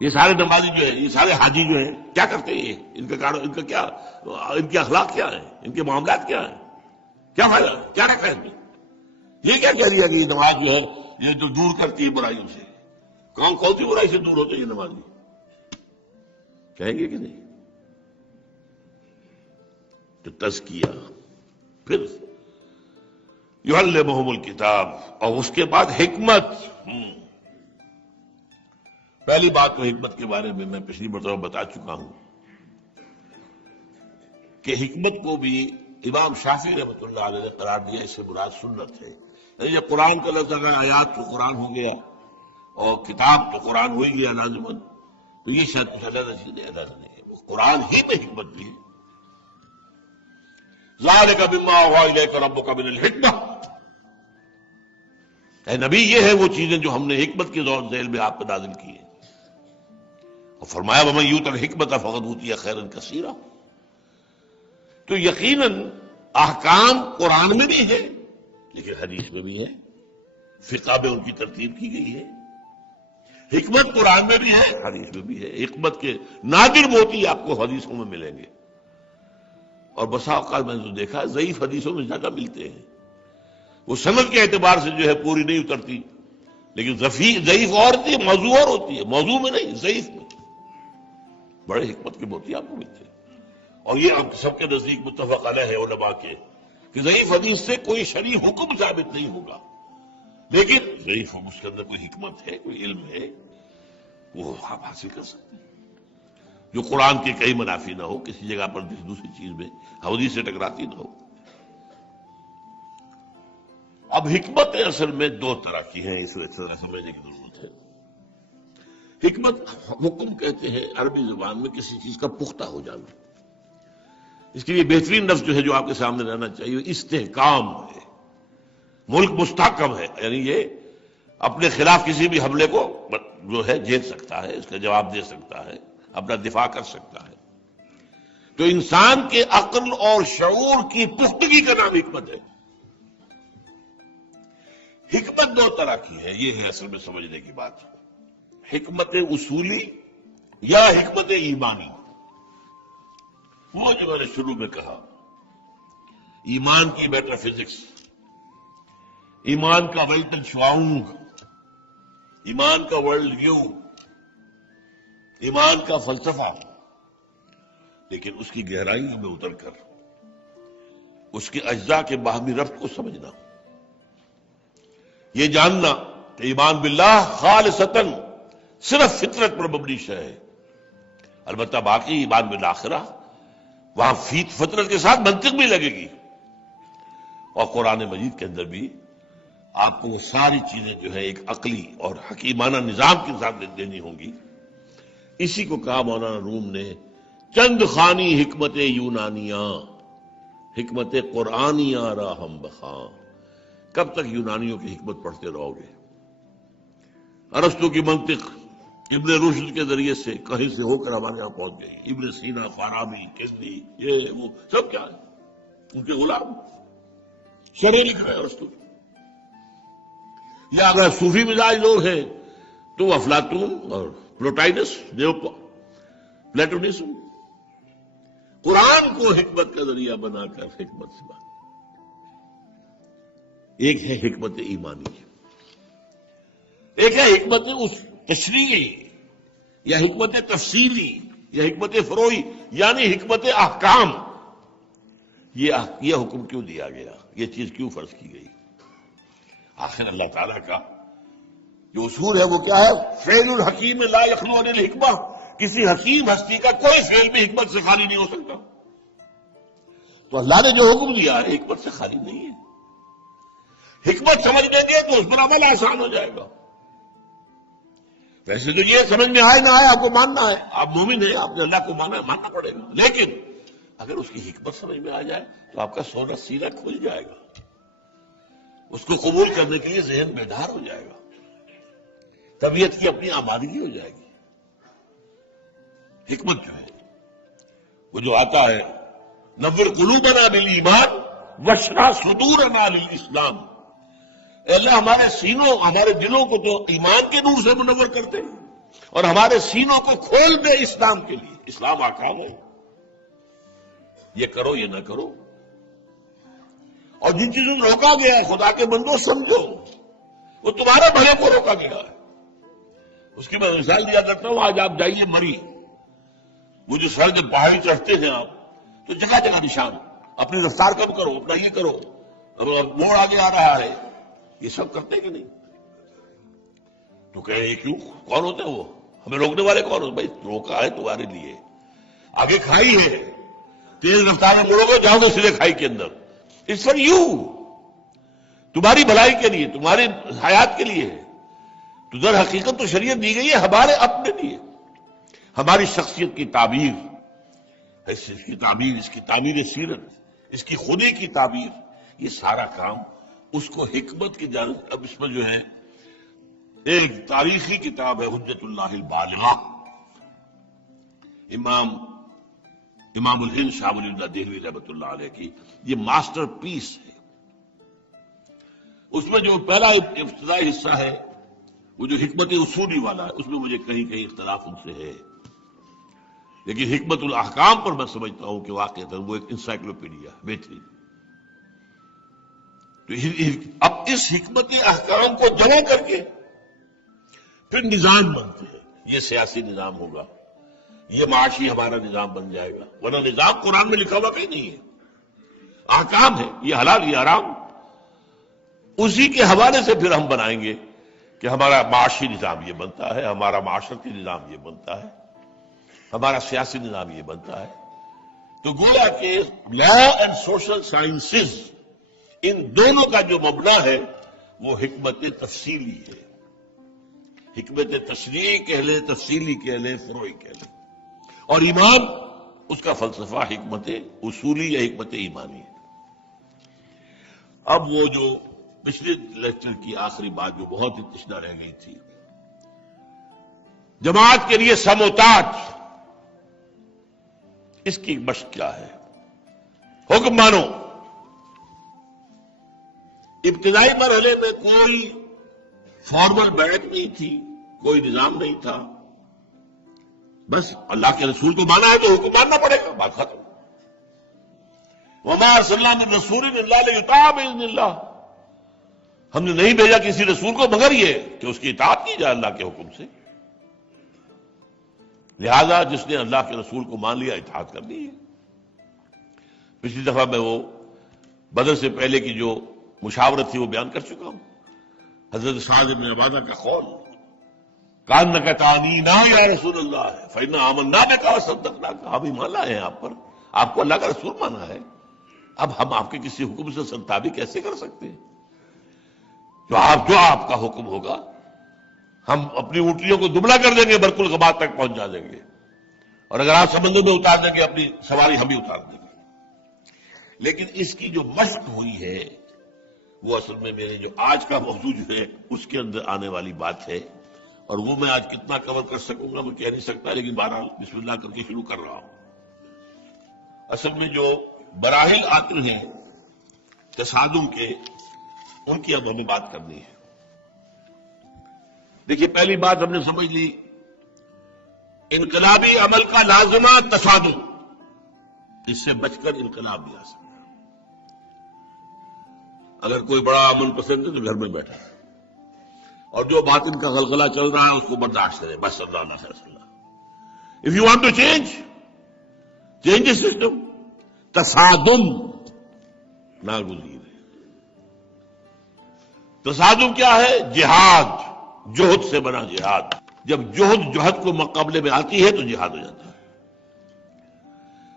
یہ سارے نمازی جو ہے، یہ سارے حاجی جو ہیں، کیا کرتے ہیں؟ ان کا کیا، ان کے اخلاق کیا ہیں؟ ان کے معاملات کیا ہیں؟ کیا فائدہ؟ کیا رکھا ہے ان میں؟ یہ کیا کہہ دیا کہ یہ نماز جو ہے یہ جو دور کرتی ہے برائیوں سے؟ کون سی برائی سے دور ہوتے ہیں یہ نمازی؟ کہیں گے کہ نہیں؟ تو تزکیہ، پھر یعلمہم الکتاب، اور اس کے بعد حکمت. پہلی بات تو حکمت کے بارے میں پچھلی مرتبہ بتا چکا ہوں کہ حکمت کو بھی امام شافعی رحمۃ اللہ علیہ نے قرار دیا اس سے مراد سنت ہے. یعنی جب قرآن کا لفظ اگر آیات تو قرآن ہو گیا اور کتاب تو قرآن ہو ہی گیا لازماً، تو یہ شاید کچھ الگ چیزیں الگ نہیں ہے، وہ قرآن ہی میں حکمت بھی ہے. ذالک مما اوحی الیک ربک من الحکمہ. اے نبی، یہ ہے وہ چیزیں جو ہم نے حکمت کے ذیل میں آپ پر نازل کی ہیں. اور فرمایا ومن یؤت الحکمۃ فقد اوتی خیرا کثیرا. تو یقیناً احکام قرآن میں بھی ہے لیکن حدیث میں بھی ہے، فقہ میں ان کی ترتیب کی گئی ہے. حکمت قرآن میں بھی ہے، حدیث میں بھی ہے. حکمت کے نادر موتی آپ کو حدیثوں میں ملیں گے، اور بسا اوقات میں نے تو دیکھا ضعیف حدیثوں میں زیادہ ملتے ہیں. وہ سند کے اعتبار سے جو ہے پوری نہیں اترتی، لیکن ضعیف اور ہوتی ہے، موضوع اور ہوتی ہے. موضوع میں نہیں، ضعیف میں بڑے حکمت کے موتی آپ کو ملتے ہیں. اور یہ آپ سب کے نزدیک متفق علیہ ہے علماء کے کہ ضعیف حدیث سے کوئی شرعی حکم ثابت نہیں ہوگا، لیکن ضعیف اس کے اندر کوئی حکمت ہے، کوئی علم ہے، وہ آپ حاصل کر سکتے ہیں، جو قرآن کے کئی منافی نہ ہو، کسی جگہ پر دوسری چیز میں حدیث سے ٹکراتی نہ ہو. اب حکمت اصل میں دو طرح کی ہیں، اس طرح سمجھنے کی ضرورت ہے. حکمت حکم کہتے ہیں عربی زبان میں کسی چیز کا پختہ ہو جانا. اس کے لیے بہترین لفظ جو ہے جو آپ کے سامنے رہنا چاہیے استحکام ہے. ملک مستحکم ہے، یعنی یہ اپنے خلاف کسی بھی حملے کو جو ہے جیت سکتا ہے، اس کا جواب دے سکتا ہے، اپنا دفاع کر سکتا ہے. تو انسان کے عقل اور شعور کی پختگی کا نام حکمت ہے. حکمت دو طرح کی ہے، یہ ہے اصل میں سمجھنے کی بات. حکمت اصولی یا حکمت ایمانی. وہ جو میں نے شروع میں کہا، ایمان کی میٹا فزکس، ایمان کا ویلٹن شواؤنگ، ایمان کا ورلڈ ویو، ایمان کا فلسفہ. لیکن اس کی گہرائیوں میں اتر کر اس کے اجزاء کے باہمی ربط کو سمجھنا، یہ جاننا کہ ایمان باللہ خالصتاً صرف فطرت پر مبنی شے ہے. البتہ باقی ایمان بالآخرہ وہاں فطرت کے ساتھ منطق بھی لگے گی، اور قرآن مجید کے اندر بھی آپ کو وہ ساری چیزیں جو ہے ایک عقلی اور حکیمانہ نظام کے ساتھ دینی ہوں گی. اسی کو کہا مولانا روم نے چند خانی حکمت یونانیاں، حکمت قرآنیاں راہم بخاں. کب تک یونانیوں کی حکمت پڑھتے رہو گے؟ ارسطو کی منطق ابن رشد کے ذریعے سے کہیں سے ہو کر ہمارے یہاں پہنچ گئی. ابن سینا، فارابی، کندی، یہ وہ سب کیا ہے؟ ان کے غلام شرح لکھ رہے ہیں ارسطو. یا اگر صوفی مزاج لوگ ہیں تو افلاطون اور پلوٹائنس، پلیٹونزم. قرآن کو حکمت کا ذریعہ بنا کر حکمت سے بات. ایک ہے حکمت ایمانی، ایک ہے حکمت تشریعی یا حکمت تفصیلی یا حکمت فروعی، یعنی حکمت احکام. یہ حکم کیوں دیا گیا؟ یہ چیز کیوں فرض کی گئی؟ آخر اللہ تعالیٰ کا جو اصول ہے وہ کیا ہے؟ فعل الحکیم لا یخلو عن الحکمہ. کسی حکیم ہستی کا کوئی فعل بھی حکمت سے خالی نہیں ہو سکتا. تو اللہ نے جو حکم دیا ہے حکمت سے خالی نہیں ہے. حکمت سمجھ لیں گے تو اس پر عمل آسان ہو جائے گا. ویسے تو یہ سمجھ میں آئے نہ آئے آپ کو ماننا ہے، آپ مومن ہیں، آپ نے اللہ کو ماننا پڑے گا. لیکن اگر اس کی حکمت سمجھ میں آ جائے تو آپ کا سونا سینہ کھل جائے گا، اس کو قبول کرنے کے لیے ذہن بیدار ہو جائے گا، طبیعت کی اپنی آمادگی ہو جائے گی۔ حکمت جو ہے وہ جو آتا ہے نور قلوبنا بالایمان واشرح صدورنا للاسلام، اے اللہ ہمارے سینوں ہمارے دلوں کو تو ایمان کے نور سے منور کرتے اور ہمارے سینوں کو کھول دے اسلام کے لیے۔ اسلام احکام ہے، یہ کرو یہ نہ کرو، اور جن چیزوں کو روکا گیا ہے خدا کے بندوں سمجھو وہ تمہارے بھلے کو روکا گیا ہے۔ اس کی میں مثال دیا کرتا ہوں، آج آپ جائیے مری، وہ جو سڑک پہاڑی چڑھتے ہیں آپ تو جگہ جگہ نشان، اپنی رفتار کم کرو، اپنا یہ کرو، موڑ آگے آ رہا ہے، یہ سب کرتے کہ نہیں؟ تو کہیں یہ کیوں؟ کون ہوتے ہیں وہ؟ ہمیں روکنے والے کون ہوتے؟ بھائی روکا ہے تمہارے لیے، آگے کھائی ہے، تیز رفتار میں مڑو گے جاؤ گے سیدھے کھائی کے اندر، اٹس فار یو، تمہاری بھلائی کے لیے، تمہاری حیات کے لیے ہے۔ تو در حقیقت تو شریعت دی گئی ہے ہمارے اپنے لیے، ہماری شخصیت کی تعبیر، اس کی تعبیر، اس کی تعمیر سیرت، اس کی خودی کی تعبیر، یہ سارا کام اس کو حکمت کی جانب۔ اب اس میں جو ہے ایک تاریخی کتاب ہے حجت اللہ البالغہ، امام الہند شاہ ولی اللہ دہلوی رحمۃ اللہ علیہ کی، یہ ماسٹر پیس ہے۔ اس میں جو پہلا ابتدائی حصہ ہے وہ جو حکمت اصولی والا ہے، اس میں مجھے کہیں کہیں اختلاف ان سے ہے، لیکن حکمت الاحکام پر میں سمجھتا ہوں کہ واقعہ وہ ایک انسائکلوپیڈیا بہترین۔ تو اب اس حکمت احکام کو جمع کر کے پھر نظام بنتے ہیں، یہ سیاسی نظام ہوگا، یہ معاشی ہمارا نظام بن جائے گا، ورنہ نظام قرآن میں لکھا ہوا کہیں نہیں ہے، احکام ہے، یہ حلال یہ حرام، اسی کے حوالے سے پھر ہم بنائیں گے کہ ہمارا معاشی نظام یہ بنتا ہے، ہمارا معاشرتی نظام یہ بنتا ہے، ہمارا سیاسی نظام یہ بنتا ہے۔ تو گویا کہ لا اینڈ سوشل سائنسز، ان دونوں کا جو مبنا ہے وہ حکمت تفصیلی ہے، حکمت تشریعی کہہ لیں، تفصیلی کہہ لیں، فروعی کہہ لیں، اور ایمان اس کا فلسفہ حکمت اصولی یا حکمت ایمانی ہے۔ اب وہ جو پچھلے لیکچر کی آخری بات جو بہت ہی تشنہ رہ گئی تھی، جماعت کے لیے سموتاج، اس کی مشق کیا ہے؟ حکم مانو۔ ابتدائی مرحلے میں کوئی فارمل بیعت نہیں تھی، کوئی نظام نہیں تھا، بس اللہ کے رسول کو مانا ہے تو حکم ماننا پڑے گا، بات ختم۔ وما ارسلنا من رسول الا لیطاع باذن اللہ، ہم نے نہیں بھیجا کسی رسول کو مگر یہ کہ اس کی اطاعت کی جائے اللہ کے حکم سے، لہذا جس نے اللہ کے رسول کو مان لیا اطاعت کرنی ہے۔ پچھلی دفعہ میں وہ بدر سے پہلے کی جو مشاورت تھی وہ بیان کر چکا ہوں، حضرت سعد بن عبادہ کا قول، کانک تعنینا یا رسول اللہ فإنا آمنا بک وصدقناک، ہم ایمان لائے ہیں آپ پر، آپ کو اللہ کا رسول مانا ہے، اب ہم آپ کے کسی حکم سے سرتابی کیسے کر سکتے ہیں؟ جو آپ کا حکم ہوگا ہم اپنی اونٹیوں کو دبلا کر دیں گے، برق الغبار تک پہنچا دیں گے، اور اگر آپ سمندر میں اتار دیں گے اپنی سواری ہم بھی اتار دیں گے۔ لیکن اس کی جو مشق ہوئی ہے وہ اصل میں میرے جو آج کا موضوع جو ہے اس کے اندر آنے والی بات ہے، اور وہ میں آج کتنا کور کر سکوں گا میں کہہ نہیں سکتا، لیکن بہرحال بسم اللہ کر کے شروع کر رہا ہوں۔ اصل میں جو براہل آتے ہیں تصادم کے، ان کی اب ہمیں بات کرنی ہے۔ دیکھیے پہلی بات ہم نے سمجھ لی، انقلابی عمل کا لازمہ تصادم، اس سے بچ کر انقلاب بھی آ سکتا ہے۔ اگر کوئی بڑا امن پسند ہے تو گھر میں بیٹھا ہے، اور جو باطن کا غلغلہ چل رہا ہے اس کو برداشت کرے، بس اللہ اللہ صلی اللہ۔ If you want to change the system, تصادم ناگزیر ہے۔ تصادم کیا ہے؟ جہاد، جہد سے بنا جہاد، جب جہد کو مقابلے میں آتی ہے تو جہاد ہو جاتا ہے۔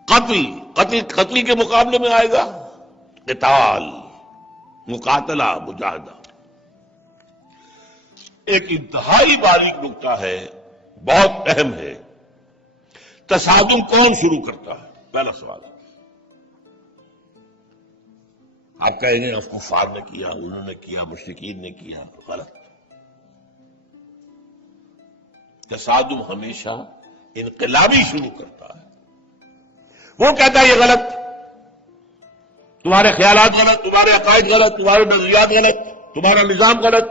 قتل کے مقابلے میں آئے گا قتال، مقاتلہ، مجاہدہ۔ ایک انتہائی باریک نکتہ ہے، بہت اہم ہے، تصادم کون شروع کرتا ہے؟ پہلا سوال ہے۔ آپ کہیں گے اس کفار نے کیا، انہوں نے کیا، مشرکین نے کیا، غلط۔ تصادم ہمیشہ انقلابی شروع کرتا ہے، وہ کہتا ہے یہ غلط، تمہارے خیالات غلط، تمہارے عقائد غلط، تمہارے نظریات غلط، تمہارا نظام غلط۔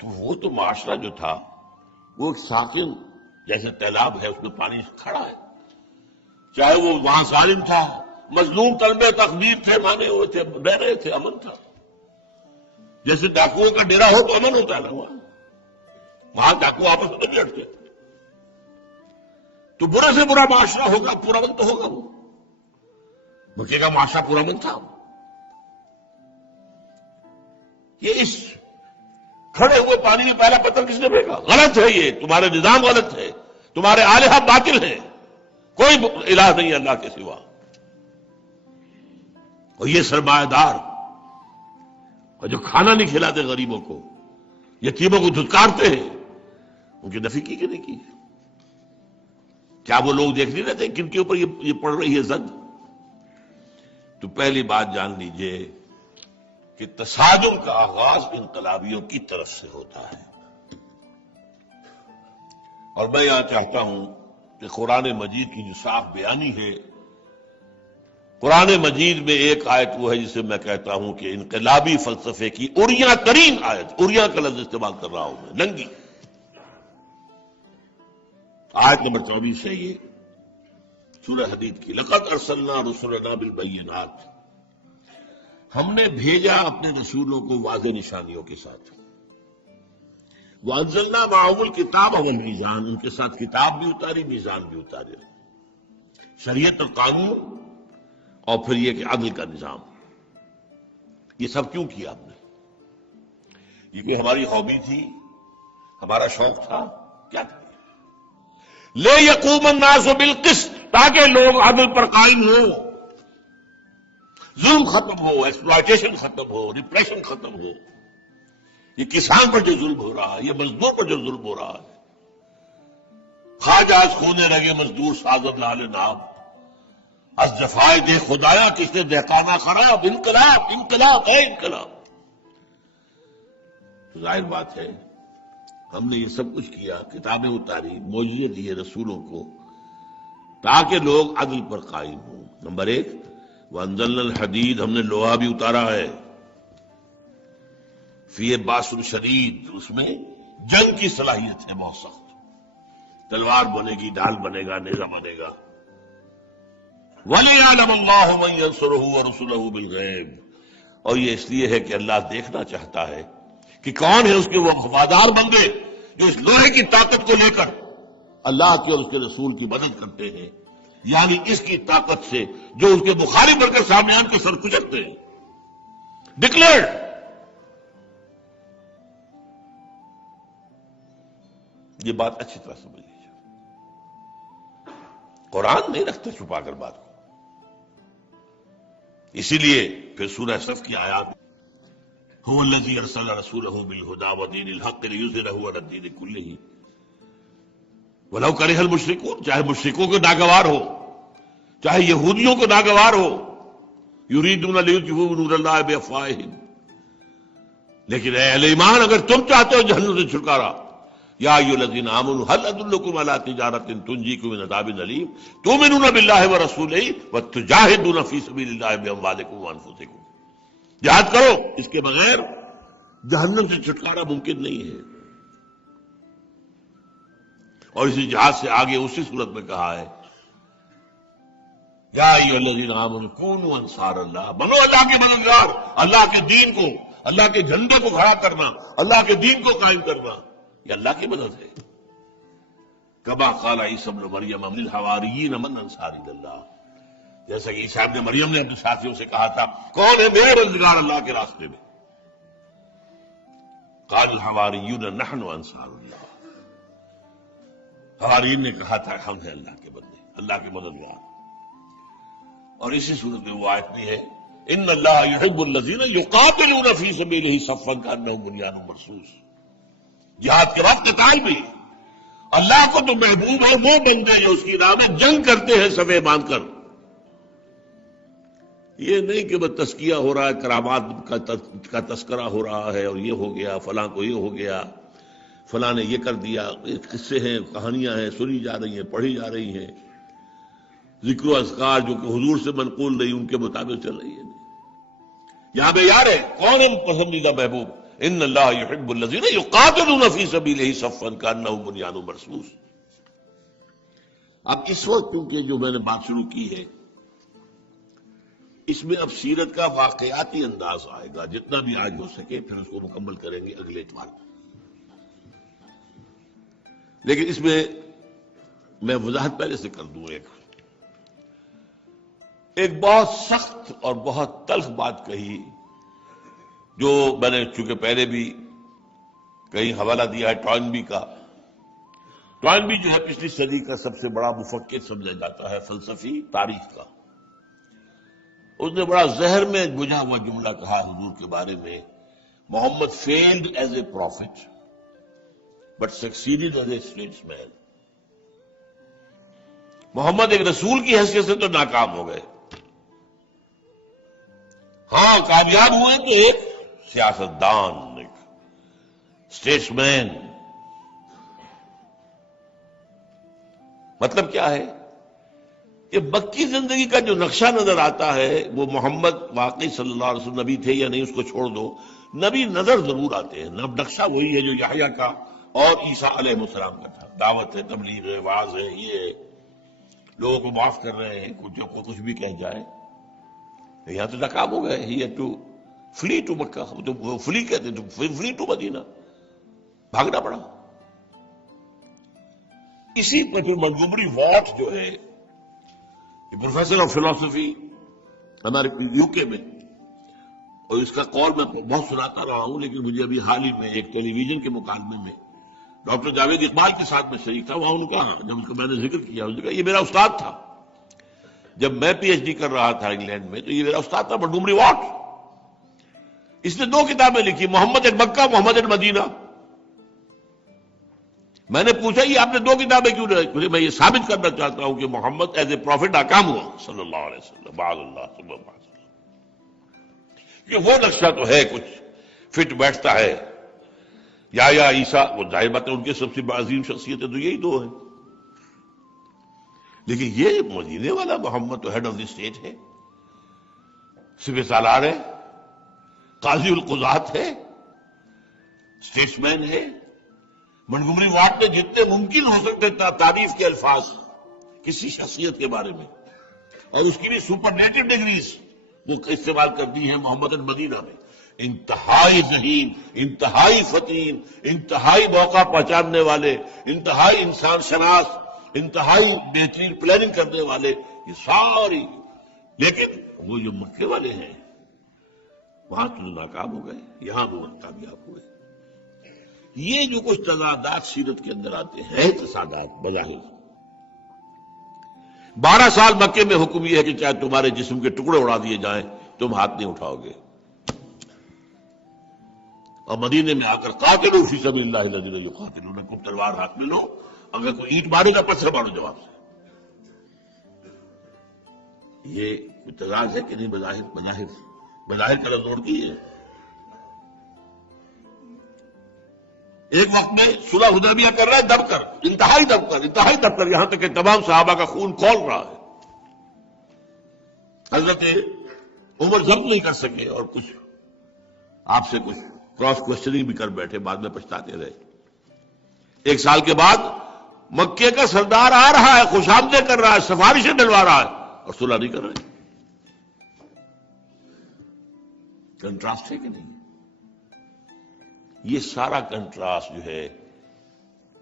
تو وہ تو معاشرہ جو تھا وہ ایک ساکن جیسے تیلاب ہے، اس میں پانی کھڑا ہے، چاہے وہ وہاں ظالم تھا، مظلوم طلبے تقدیر تھے، مانے ہوئے تھے، بہ رہے تھے، امن تھا۔ جیسے ڈاکوؤں کا ڈیرا ہو تو امن ہوتا ہے نا، وہاں ڈاکو آپس میں نہیں لڑتے۔ تو برے سے برا معاشرہ ہوگا، پورا امن تو ہوگا، وہ مکے کا معاشرہ پورا امن تھا۔ یہ اس کھڑے ہوئے پانی میں پہلا پتھر کس نے پھینکا؟ غلط ہے، یہ تمہارے نظام غلط ہے، تمہارے آلہہ باطل ہیں، کوئی الہ نہیں اللہ کے سوا۔ اور یہ سرمایہ دار اور جو کھانا نہیں کھلاتے غریبوں کو، یتیموں کو دھتکارتے ہیں، ان کی نفی کی کہ نہیں کی؟ کیا وہ لوگ دیکھ نہیں رہتے کن کے اوپر یہ پڑ رہی ہے زد؟ تو پہلی بات جان لیجئے کہ تصادم کا آغاز انقلابیوں کی طرف سے ہوتا ہے۔ اور میں یہاں چاہتا ہوں کہ قرآن مجید کی جو صاف بیانی ہے، قرآن مجید میں ایک آیت وہ ہے جسے میں کہتا ہوں کہ انقلابی فلسفے کی اریاں ترین آیت، اریاں کا لفظ استعمال کر رہا ہوں میں، ننگی آیت نمبر 24 ہے یہ سورہ حدید کی۔ لقد ارسلنا رسلنا بالبینات، ہم نے بھیجا اپنے رسولوں کو واضح نشانیوں کے ساتھ۔ وانزلنا معهم الکتاب والمیزان، ان کے ساتھ کتاب بھی اتاری، میزان بھی اتارے، شریعت اور قانون، اور پھر یہ کہ عدل کا نظام۔ یہ سب کیوں کیا ہم نے؟ یہ کوئی ہماری ہابی تھی، ہمارا شوق تھا؟ کیا تھا؟ لے یقوم الناس بالقسط، تاکہ لوگ عدل پر قائم ہوں، ظلم ختم ہو، ایکسپلائٹیشن ختم ہو، ریپریشن ختم ہو۔ یہ کسان پر جو ظلم ہو رہا ہے، یہ مزدور پر جو ظلم ہو رہا ہے، خواجاز خونے رگے مزدور سازد لال نام، از جفائے دے خدایا کس نے دہقانہ خراب۔ انقلاب، انقلاب ہے انقلاب۔ تو ظاہر بات ہے ہم نے یہ سب کچھ کیا، کتابیں اتاری، معجزے دیے رسولوں کو، تاکہ لوگ عدل پر قائم ہوں۔ نمبر 1، وانزلنا الحدید، ہم نے لوہا بھی اتارا ہے، فیہ باس شدید، اس میں جنگ کی صلاحیت ہے بہت سخت، تلوار بنے گی، ڈھال بنے گا، نیزہ بنے گا۔ وَلِيَعْلَمَ اللَّهُ مَن يَنصُرُهُ وَرُسُلَهُ بِالْغَيْبِ، اور یہ اس لیے ہے کہ اللہ دیکھنا چاہتا ہے کہ کون ہے اس کے وہ وفادار بندے جو اس لوہے کی طاقت کو لے کر اللہ کے اور اس کے رسول کی مدد کرتے ہیں، یعنی اس کی طاقت سے جو اس کے مخالف بن کر سامنے آن کو سر کچلتے ہیں۔ ڈکلیئرڈ، یہ بات اچھی طرح سمجھ لیجیے، قرآن نہیں رکھتے چھپا کر بات کو۔ اسی لیے پھر سورہ صف کی آیات، هو الذی ارسل رسولہ بالہدی ودین الحق لیظہرہ علی الدین کلہ ولو کرہ المشرکون، چاہے مشرکوں کو ناگوار ہو، چاہے یہودیوں کو ناگوار ہو، یریدون لیطفئوا نور اللہ بافواہہم، لیکن اے اہل ایمان اگر تم چاہتے ہو جہنم سے چھٹکارا، یا ایھا الذین آمنوا هل ادلکم علی تجارۃ تنجیکم من عذاب الیم تؤمنون باللہ ورسولہ وتجاہدون فی سبیل اللہ باموالکم وانفسکم، جہاد کرو، اس کے بغیر جہنم سے چھٹکارا ممکن نہیں ہے۔ اور اسی جہاد سے آگے اسی صورت میں کہا ہے، یا ایھا الذین آمنوا کونوا انصار اللہ، بنو اللہ کے مددگار، اللہ کے دین کو، اللہ کے جھنڈے کو کھڑا کرنا، اللہ کے دین کو قائم کرنا، یہ اللہ کی مدد ہے۔ کما قال عیسی ابن مریم للحواریین من انصاری اللہ، جیسا کہ عیسیٰ ابن مریم نے اپنے ساتھیوں سے کہا تھا کون ہے میرے مددگار اللہ کے راستے میں؟ قال الحواریون نحن انصار اللہ، حواریین نے کہا تھا ہم ہیں اللہ کے بندے، اللہ کے مددگار۔ اور اسی صورت میں وہ آیت بھی ہے، ان اللہ یحب الذین یقاتلون فی سبیلہ صفا کانہم بنیان مرصوص، جہاد کے وقت قتال بھی، اللہ کو تو محبوب ہے وہ بندے جو اس کی راہ میں جنگ کرتے ہیں صفیں باندھ کر، یہ نہیں کہ بس تزکیہ ہو رہا ہے، کرامات کا تذکرہ ہو رہا ہے اور یہ ہو گیا، فلاں کو یہ ہو گیا، فلاں نے یہ کر دیا، قصے ہیں، کہانیاں ہیں، سنی جا رہی ہیں، پڑھی جا رہی ہیں، ذکر و اذکار جو کہ حضور سے منقول نہیں ان کے مطابق چل رہی ہے۔ یہاں پہ یار ہے کون ہے پسندیدہ محبوب؟ ان اللہ یحب الذین یقاتلون فی سبیلہ صفا کانہم بنیان مرصوص۔ اب اس وقت کیونکہ جو میں نے بات شروع کی ہے اس میں اب سیرت کا واقعاتی انداز آئے گا، جتنا بھی آج ہو سکے، پھر اس کو مکمل کریں گے اگلے اتوار کو۔ لیکن اس میں میں وضاحت پہلے سے کر دوں، ایک بہت سخت اور بہت تلخ بات کہی، جو میں نے چونکہ پہلے بھی کہیں حوالہ دیا ہے ٹوائنبی کا۔ ٹوائنبی جو ہے پچھلی صدی کا سب سے بڑا مفکر سمجھا جاتا ہے، فلسفی تاریخ کا۔ اس نے بڑا زہر میں بجھا ہوا جملہ کہا حضور کے بارے میں، Muhammad failed as a prophet but succeeded as a statesman مین۔ محمد ایک رسول کی حیثیت سے تو ناکام ہو گئے، ہاں کامیاب ہوئے تو ایک سیاست دان، ایک اسٹیٹس مین۔ مطلب کیا ہے؟ کہ مکی زندگی کا جو نقشہ نظر آتا ہے وہ محمد واقعی صلی اللہ علیہ وسلم نبی تھے یا نہیں اس کو چھوڑ دو، نبی نظر ضرور آتے ہیں۔ نقشہ وہی ہے جو یحییٰ کا اور عیسیٰ علیہ السلام کا تھا، دعوت ہے، تبلیغ ہے، وعظ ہے، یہ لوگوں کو معاف کر رہے ہیں، کچھ بھی کہہ جائے۔ یہاں تو ناکام ہو گئے، ہی ٹو فلی ٹو مکہ، تو فلی کہتے تو فلی ٹو مدینہ، بھاگنا پڑا۔ اسی پر پھر منٹگومری واٹ جو ہے پروفیسر آف فلاسفی ہمارے یو کے میں، اور اس کا قول میں بہت سناتا رہا ہوں، لیکن مجھے ابھی حال ہی میں ایک ٹیلی ویژن کے مکالمے میں ڈاکٹر جاوید اقبال کے ساتھ میں شریک تھا، وہاں ان کا جب ان کا میں نے ذکر کیا، اس نے کہا یہ میرا استاد تھا جب میں پی ایچ ڈی کر رہا تھا انگلینڈ میں، تو یہ میرا استاد تھا منٹگومری واٹ۔ اس نے 2 کتابیں لکھی، محمد ایک مکہ، محمد ایک مدینہ۔ میں نے پوچھا یہ آپ نے 2 کتابیں کیوں لکھی؟ میں یہ ثابت کرنا چاہتا ہوں کہ محمد ایز اے پروفٹ ناکام ہوا صلی اللہ علیہ وسلم، بعد اللہ صلی اللہ علیہ وسلم۔ یہ وہ نقشہ تو ہے کچھ فٹ بیٹھتا ہے، یا عیسیٰ، وہ ظاہر بات ہے ان کے سب سے عظیم شخصیتیں تو یہی 2 ہیں، لیکن یہ مدینے والا محمد تو ہیڈ آف دی اسٹیٹ ہے، سپہ سالار ہے، قاضی القضات ہے، اسٹیٹس مین ہے۔ منٹگومری واٹ نے جتنے ممکن ہو سکتے تعریف کے الفاظ کسی شخصیت کے بارے میں، اور اس کی بھی سپرلیٹو ڈگریز وہ استعمال کر دی ہیں محمد المدینہ میں، انتہائی ذہین، انتہائی فطین، انتہائی موقع پہچاننے والے، انتہائی انسان شناس، انتہائی بہترین پلاننگ کرنے والے، یہ ساری۔ لیکن وہ جو مکے والے ہیں وہاں تو ناکام ہو گئے، یہاں وہ کامیاب ہوئے۔ یہ جو کچھ تضادات سیرت کے اندر آتے ہیں، تصادات بظاہر 12 سال مکے میں حکم یہ ہے کہ چاہے تمہارے جسم کے ٹکڑے اڑا دیے جائیں تم ہاتھ نہیں اٹھاؤ گے، اور مدینے میں آ کر قاتلوا فی سبیل اللہ الذین یقاتلونکم، تلوار ہاتھ میں لو، اگر کوئی اینٹ مارے گا پتھر مارو جواب سے۔ یہ تضاد ہے کہ نہیں؟ بظاہر کا لفظ نوٹ کیجیے۔ ایک وقت میں صلح حدیبیہ کر رہا ہے دب کر، انتہائی دب کر، یہاں تک کہ تمام صحابہ کا خون کھول رہا ہے۔ حضرت عمر ضبط نہیں کر سکے اور کچھ آپ سے کچھ کراس کوشچننگ بھی کر بیٹھے، بعد میں پچھتاتے رہے۔ 1 سال کے بعد مکے کا سردار آ رہا ہے، خوش آمدید کر رہا ہے، سفارشیں ڈلوا رہا ہے، اور صلح نہیں کر رہے۔ کنٹراسٹ ہے کہ نہیں؟ یہ سارا کنٹراسٹ جو ہے،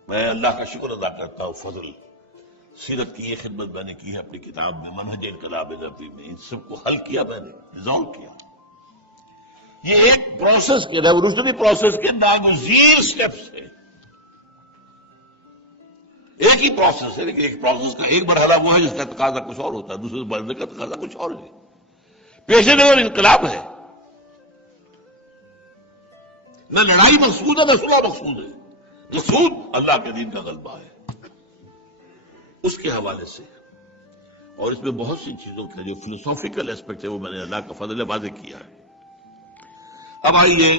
میں اللہ کا شکر ادا کرتا ہوں، فضل سیرت کی یہ خدمت میں نے کی ہے اپنی کتاب میں، منہج انقلاب نبوی میں، ان سب کو حل کیا، میں نے ریزالو کیا۔ یہ ایک پروسیس کے، ریولوشنری پروسیس کے ناگزیر سٹیپس ہیں، ایک ہی پروسیس ہے، لیکن ایک پروسیس کا ایک مرحلہ وہ ہے جس کا تقاضا کچھ اور ہوتا ہے، دوسرے مرحلے کا تقاضا کچھ اور ہے۔ پیش نظر انقلاب ہے، نہ لڑائی مقصود ہے نہ صلح مقصود ہے، مقصود اللہ کے دین کا غلبہ ہے۔ اس کے حوالے سے اور اس میں بہت سی چیزوں کا جو فلسافیکل ایسپیکٹ ہے وہ میں نے اللہ کا فضل واضح کیا ہے۔ اب آئیے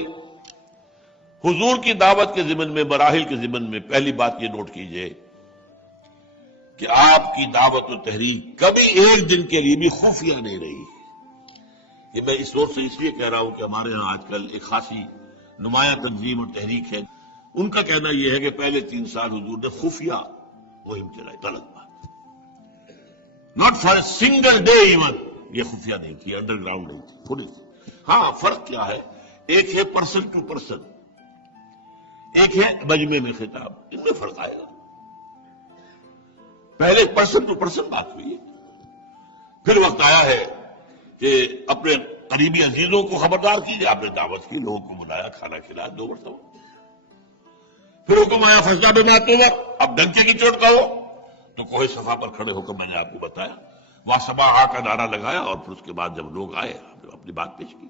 حضور کی دعوت کے ضمن میں، مراحل کے ضمن میں پہلی بات یہ نوٹ کیجئے کہ آپ کی دعوت و تحریک کبھی ایک دن کے لیے بھی خفیہ نہیں رہی۔ یہ میں اس سوچ سے اس لیے کہہ رہا ہوں کہ ہمارے ہاں آج کل ایک خاصی نمایاں تنظیم اور تحریک ہے، ان کا کہنا یہ ہے کہ پہلے 3 سال حضور نے خفیہ مہم چلائی۔ غلط بات، not for a single day even یہ خفیہ نہیں کی، انڈر گراؤنڈ نہیں تھی، کھلی تھی۔ ہاں فرق کیا ہے، ایک ہے پرسن ٹو پرسن، ایک ہے مجمع میں خطاب، ان میں فرق آئے گا۔ پہلے پرسن ٹو پرسن بات ہوئی ہے، پھر وقت آیا ہے کہ اپنے قریبی عزیزوں کو خبردار کیجیے، آپ نے دعوت کی، لوگوں کو بلایا، کھانا کھلایا 2 مرتبہ، پھر حکم آیا فضلہ بما تؤمر، اب ڈنکے کی چوٹ کا ہو تو کوہ صفا پر کھڑے ہو کر میں نے آپ کو بتایا، وہاں سبا کا نعرہ لگایا، اور پھر اس کے بعد جب لوگ آئے اپنی بات پیش کی۔